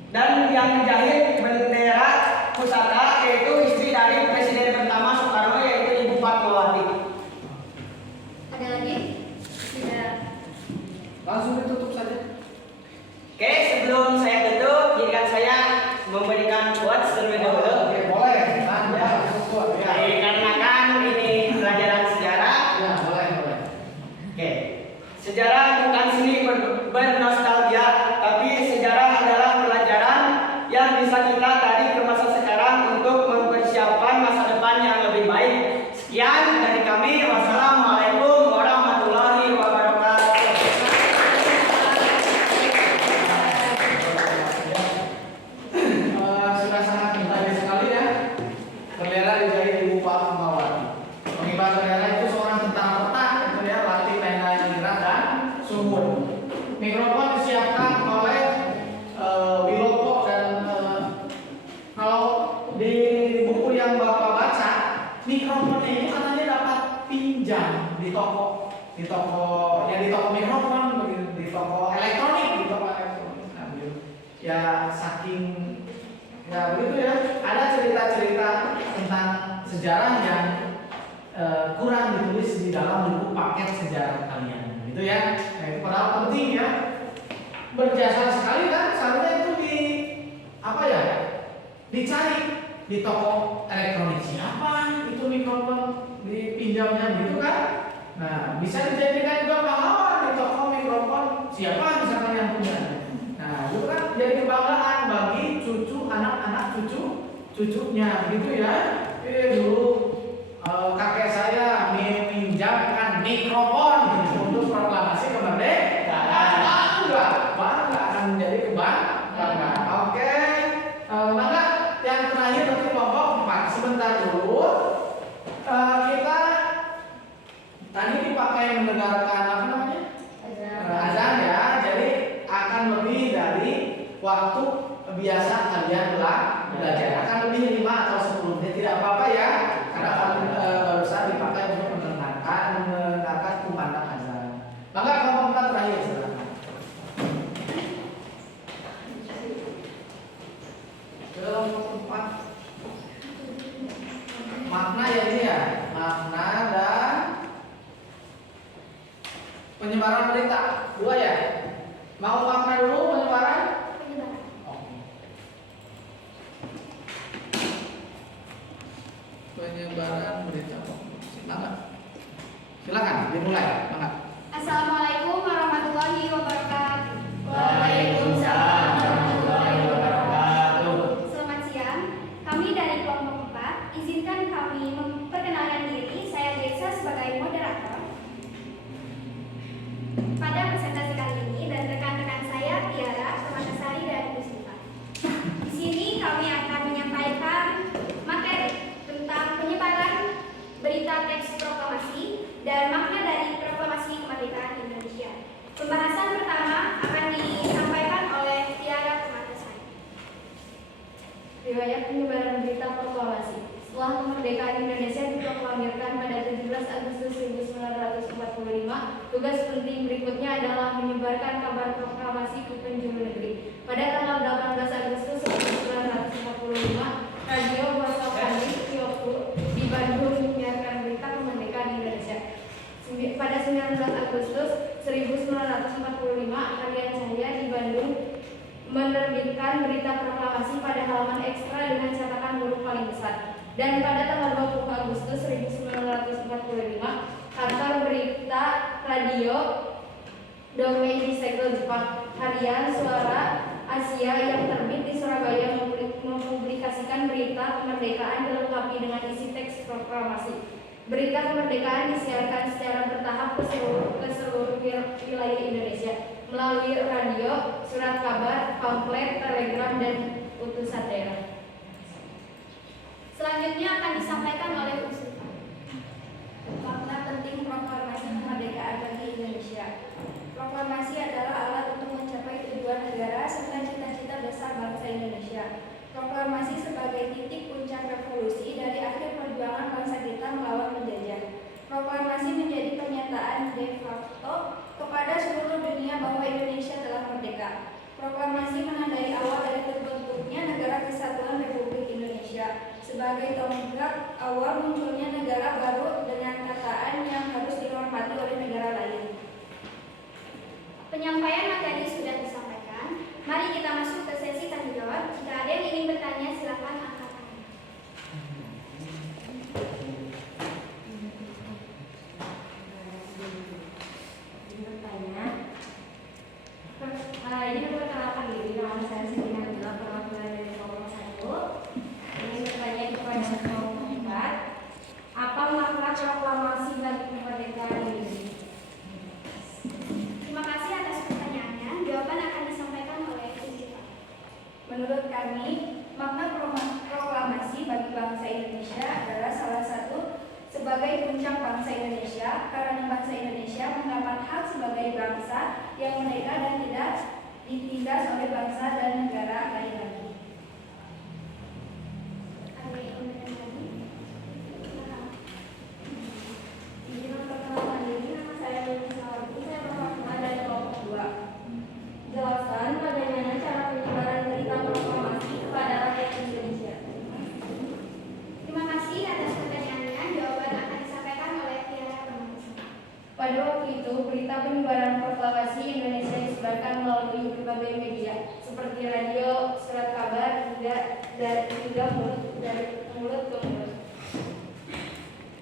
Dan yang menjahit bendera pusaka yaitu istri dari Presiden pertama Soekarno yaitu Ibu Fatmawati. Ada lagi? Tidak. Langsung ditutup saja. Oke, sebelum saya tutup, izinkan saya memberikan quotes terlebih dahulu. Oke, boleh. Nah, cukup ya. Dikarenakan ini pelajaran sejarah. Ya, boleh. Oke, sejarah bukan seni bernostalgia, tapi sejarah adalah pelajaran yang bisa kita tarik ke masa sekarang untuk mempersiapkan masa depan yang lebih baik. Sekian dari kami. Wassalamualaikum warahmatullahi wabarakatuh. Sudah sangat menarik sekali ya. Bendera dijahit Ibu Fatmawati. Pengibar bendera itu seorang tentara peta, itu ya, Latif Hendraningrat dan Suhud. Mikrofon disiapkan oleh Wilopo dan kalau di buku yang Bapak baca, mikrofonnya itu katanya dapat pinjam di toko mikrofon, di toko elektronik, ya saking ya begitu ya. Ada cerita-cerita tentang sejarah yang kurang ditulis di dalam buku paket sejarah kalian, gitu ya. Nah, itu padahal penting ya, berjasa sekali kan. Seharusnya itu dicari di toko elektronik, siapa itu mikrofon dipinjamnya, gitu kan. Nah, bisa dijadikan juga pahlawan di toko mikrofon, siapa misalkan yang punya. Nah, itu kan jadi kebanggaan bagi anak-anak cucunya, gitu ya. Dulu kakek saya meminjamkan mikrofon gitu, untuk proklamasi kemerdekaan. Bangga akan menjadi kebanggaan. Oke, maka yang terakhir nanti kelompok 4. Sebentar dulu, kita tadi dipakai mendengarkan apa namanya? Azan ya. Jadi akan lebih dari waktu biasa kalian belajar. Akan lebih 5 atau 10 menit, tidak apa-apa ya. Karena barusan dipakai untuk mendengarkan kumandang azan. Maka kelompok 4 terakhir silakan. Kelompok 4 makna ya ini ya, makna dan penyebaran berita 2 ya. Mau makna dulu penyebaran? Penyebaran. Oke. penyebaran berita proklamasi. Silakan dimulai. Assalamualaikum warahmatullahi wabarakatuh. Waalaikumsalam warahmatullahi wabarakatuh. Selamat siang. Kami dari kelompok 4, izinkan kami memperkenalkan diri. Saya Desa sebagai moderator pada presentasi kali ini dan rekan-rekan saya Tiara, Permatasari dan Muslifa. Di sini kami akan menyampaikan materi tentang penyebaran berita teks proklamasi dan makna dari proklamasi kemerdekaan Indonesia. Pembahasan pertama akan disampaikan oleh Tiara Permatasari. Riwayat penyebaran berita proklamasi. Setelah kemerdekaan Indonesia diproklamirkan pada 17 Agustus 1945, tugas penting berikutnya adalah menyebarkan kabar proklamasi ke penjuru negeri. Pada tanggal 18 Agustus 1945, Radio Wasopani Kyoto di Bandung menyiarkan berita kemerdekaan Indonesia. Pada 19 Agustus 1945, Harian Cahaya di Bandung menerbitkan berita proklamasi pada halaman ekstra dengan cetakan huruf paling besar. Dan pada tanggal 20 Agustus 1945, kantor berita radio Domei di segel Jepang, Harian Suara Asia yang terbit di Surabaya mempublikasikan berita kemerdekaan dilengkapi dengan isi teks proklamasi. Berita kemerdekaan disiarkan secara bertahap ke seluruh wilayah Indonesia melalui radio, surat kabar, pamflet, telegram, dan utusan daerah. Selanjutnya akan disampaikan oleh Muslifa. Makna penting proklamasi kemerdekaan bagi Indonesia. Proklamasi adalah alat untuk mencapai tujuan negara serta cita-cita besar bangsa Indonesia. Proklamasi sebagai titik puncak revolusi dari akhir perjuangan bangsa kita melawan penjajah. Proklamasi menjadi pernyataan de facto kepada seluruh dunia bahwa Indonesia telah merdeka. Proklamasi menandai awal dari terbentuknya Negara Kesatuan Republik Indonesia sebagai tonggak awal munculnya negara baru dengan tataan yang harus dihormati oleh negara lain. Penyampaian materi sudah disampaikan. Mari kita masuk ke sesi tanya jawab. Jika ada yang ingin bertanya, silakan angkat tangan. Ini memperkenalkan diri, nama saya Siti Nabila, perwakilan dari kelompok 1. Ingin bertanya kepada kelompok 4, apa makna proklamasi bagi kemerdekaan ini? Terima kasih atas pertanyaannya. Jawaban akan disampaikan oleh Muslifa. Menurut kami, makna proklamasi bagi bangsa Indonesia adalah salah satu sebagai puncak bangsa Indonesia, karena bangsa Indonesia mendapat hak sebagai bangsa yang merdeka dan tidak ditindas oleh bangsa dan negara lain lagi. Ada yang ingin bertanya lagi? Izin memperkenalkan diri, nama saya Lili Sawati, saya perwakilan dari kelompok 2. Jelaskan bagaimana cara penyebaran berita proklamasi kepada rakyat Indonesia. Terima kasih atas pertanyaannya. Jawaban akan disampaikan oleh Tiara Permatasari. Pada waktu itu, berita penyebaran proklamasi Indonesia disebarkan melalui berbagai media, seperti radio, surat kabar, hingga mulut ke mulut.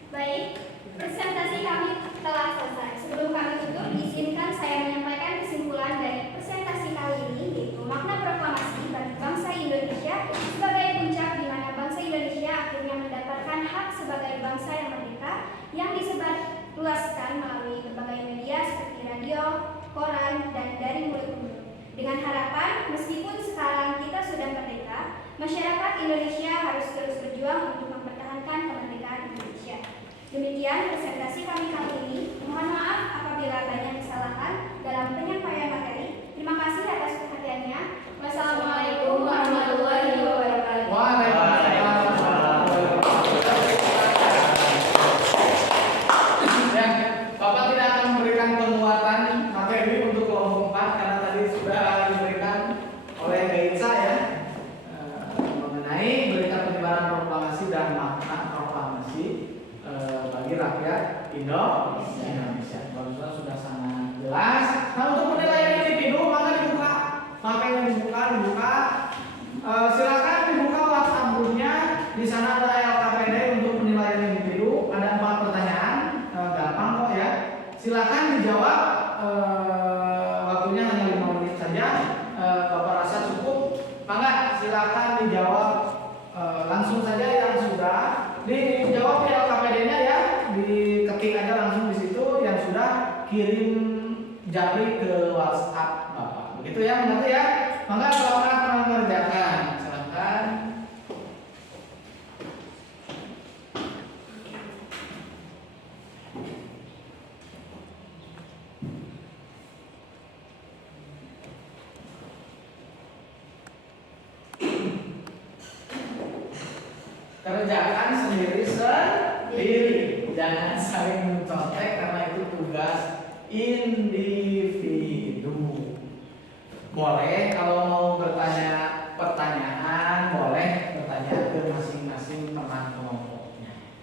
Baik, presentasi kami telah selesai. Sebelum kami tutup, izinkan saya menyampaikan kesimpulan dari presentasi kali ini, yaitu makna proklamasi bagi bangsa Indonesia sebagai puncak di mana bangsa Indonesia akhirnya mendapatkan hak sebagai bangsa yang merdeka yang disebarluaskan melalui berbagai media seperti radio, koran, dan dari mulut ke mulut. Dengan harapan, meskipun sekarang kita sudah merdeka, masyarakat Indonesia harus terus berjuang untuk mempertahankan kemerdekaan Indonesia. Demikian presentasi kami kali ini. Mohon maaf apabila banyak kesalahan dalam penyampaian materi. Terima kasih atas perhatiannya. Wassalamualaikum warahmatullahi wabarakatuh. Ya, Bapak tidak akan memberikan penguatan materi untuk kelompok 4 karena tadi sudah diberikan oleh Gaitsa ya mengenai berita penyebaran proklamasi dan makna proklamasi bagi rakyat Indonesia. Barusan sudah sangat jelas. Nah, untuk penilaian individu maka dibuka. Maka yang dibuka. Silakan dibuka WhatsApp grupnya. Di sana ada LKPD untuk penilaian Silakan dijawab. Waktunya hanya 5 menit saja. Bapak rasa cukup? Maka silakan dijawab langsung saja yang sudah dijawab di LKPD-nya ya, diketik aja langsung di situ yang sudah, kirim japri ke WhatsApp Bapak. Begitu ya, nanti ya. Maka selamat mengerjakan. Silakan. Kerjakan sendiri, jangan saling mencontek karena itu tugas individu. Boleh kalau mau bertanya pertanyaan, boleh bertanya ke masing-masing teman kelompoknya.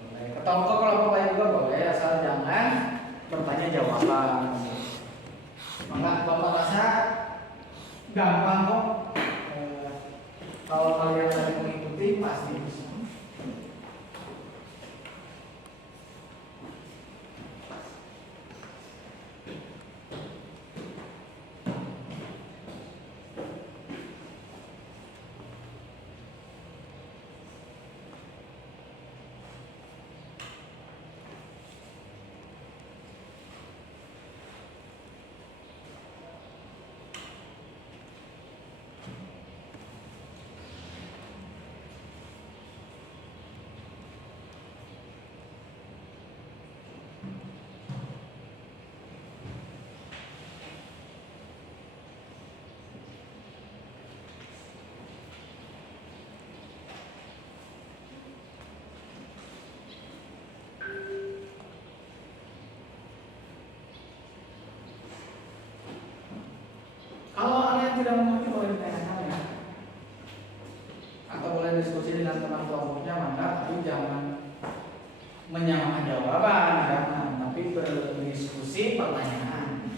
Boleh ke kelompok lain juga boleh, asal jangan bertanya jawaban. Maka Bapak rasa gampang kok. Kalau kalian lagi mengikuti pasti bisa. Kalau ada yang tidak mengerti boleh ditanyakan ya, atau boleh diskusi dengan teman kelompoknya, maka tapi jangan menyamakan jawaban, jangan, tapi berdiskusi pertanyaan.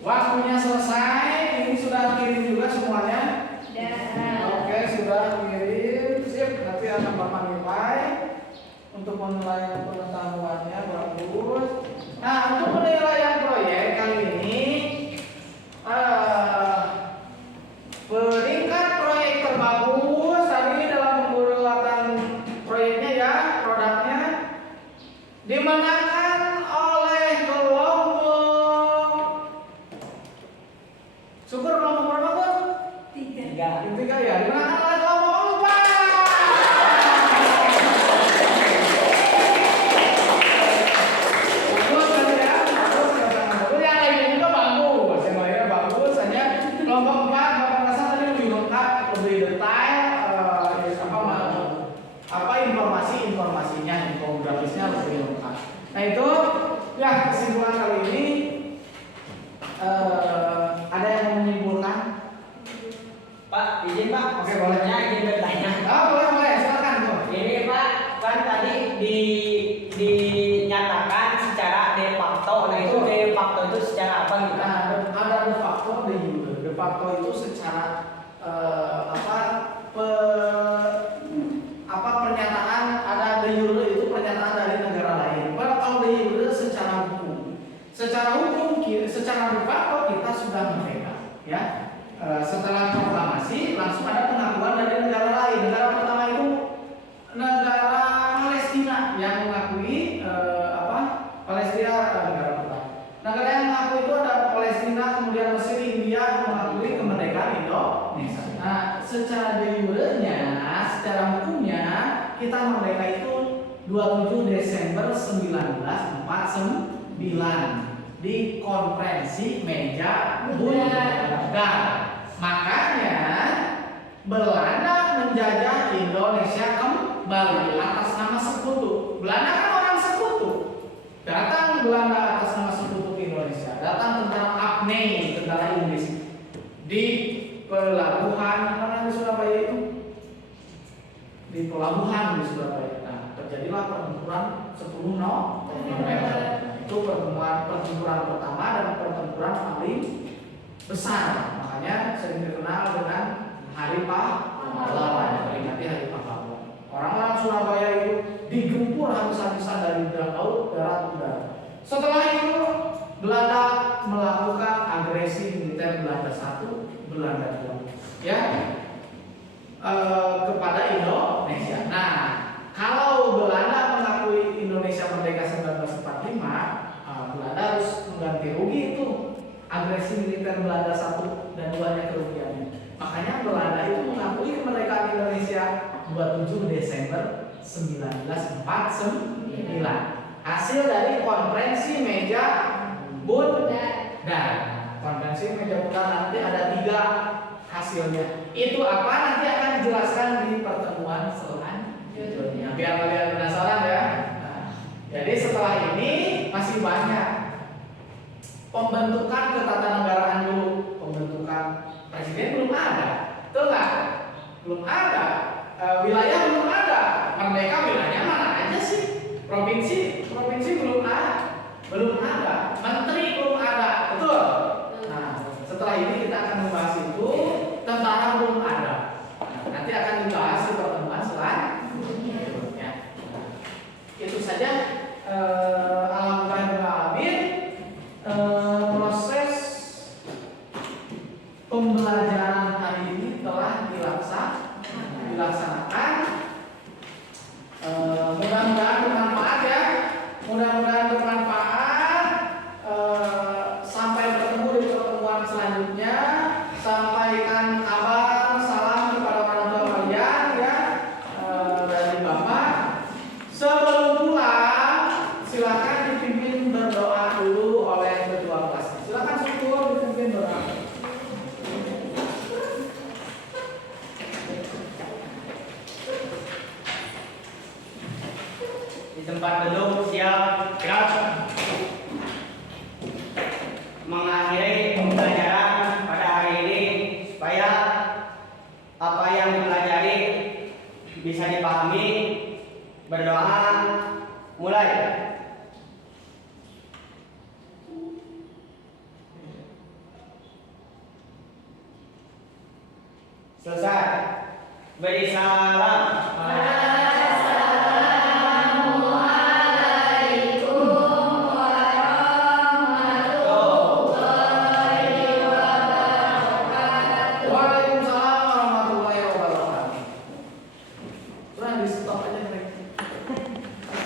Waktunya selesai, ini sudah kirim juga semuanya. Oke, sudah kirim, sip. Nanti akan Bapak nilai untuk penilaian pengetahuannya bagus. Nah, untuk penilaian proyek kali ini, peringkat proyek terbagus tadi dalam pembuatan proyeknya ya, produknya dimenangkan oleh kelompok. Syukur kelompok berapa tuh? 3 ya, dimenangkan oleh kelompok 4. Bagus kan ya, bagus bagus. Yang lainnya juga bagus, yang lainnya bagus. Hanya kelompok 4 Bapak rasa tadi lebih lengkap, lebih detail, informasinya, infografisnya lebih lengkap. Nah itu ya kesimpulan kali ini. Ada yang mau menyimpulkan? Pak, izin Pak. Oke, boleh. Izin bertanya. Boleh, silakan tuh. Ini Pak, kan tadi dinyatakan secara de facto. Nah itu de facto itu secara apa gitu? Nah, ada de facto, de jure. De facto itu secara pernyataan, ada de jure itu pernyataan dari negara lain. Kalau de jure secara hukum. Secara hukum, secara de facto kita sudah merdeka, ya. Setelah proklamasi langsung ada pengakuan dari negara lain. Negara pertama itu negara Palestina yang mengakui Palestina negara pertama. Negara yang mengakui itu ada Palestina, kemudian Mesir, India mengakui kemerdekaan Indonesia. Nah, secara de jure-nya, secara hukumnya kita merdeka itu 27 Desember 1949 di konferensi meja bunga. Makanya Belanda menjajah Indonesia kembali atas nama sekutu. Belanda kan orang sekutu. Datang Belanda atas nama sekutu ke Indonesia. Datang tentara APNEI, tentara Inggris di pelabuhan mana di Surabaya itu? Di pelabuhan di Surabaya. Nah, terjadilah pertempuran 10 November. Itu pertempuran pertama dan pertempuran paling besar, makanya sering dikenal dengan Hari Pahlawan, peringati Hari Pahlawan. Orang-orang Surabaya itu digempur habis-habisan dari laut, darat, udara. Setelah itu Belanda melakukan agresi militer Belanda 1, Belanda 2, ya, kepada Indonesia. Nah, kalau Belanda mengakui Indonesia merdeka 1945, Belanda harus mengganti rugi itu agresi militer Belanda 1 dan 2-nya kerugiannya. Makanya Belanda itu mengakui kemerdekaan Indonesia 27 Desember 1949. Hasil dari konferensi meja Bundaran. Konferensi meja Bundaran nanti ada 3 hasilnya. Itu apa nanti akan dijelaskan di pertemuan selanjutnya. Biar kalian penasaran ya. Nah, jadi setelah ini masih banyak pembentukan ketatanegaraan dulu. Pembentukan presiden belum ada, betul nggak? Belum ada. Wilayah belum ada. Merdeka wilayahnya mana aja sih? Provinsi belum ada. Menteri belum ada, betul? Nah, setelah ini kita akan membahas itu. Tentara belum ada. Nanti akan dibahas di pertemuan selanjutnya. Itu saja. Alhamdulillah proses pembelajaran hari ini telah dilaksanakan. Mudah-mudahan bermanfaat ya. Mudah-mudahan bermanfaat. Sampai bertemu di pertemuan selanjutnya. Sampaikan kabar, salam kepada orang tua kalian ya, dari Bapak. Sebelum pulang, silakan dipimpin berdoa dulu oleh ketua kelas. Silakan syukur dipimpin berdoa. Di tempat duduk siap gerak. Mengakhiri pembelajaran pada hari ini supaya apa yang dipelajari bisa dipahami. Berdoa, mulai. Selesai. Beri salam. Waalaikumsalam warahmatullahi wabarakatuh. Sudah di stop aja mereka.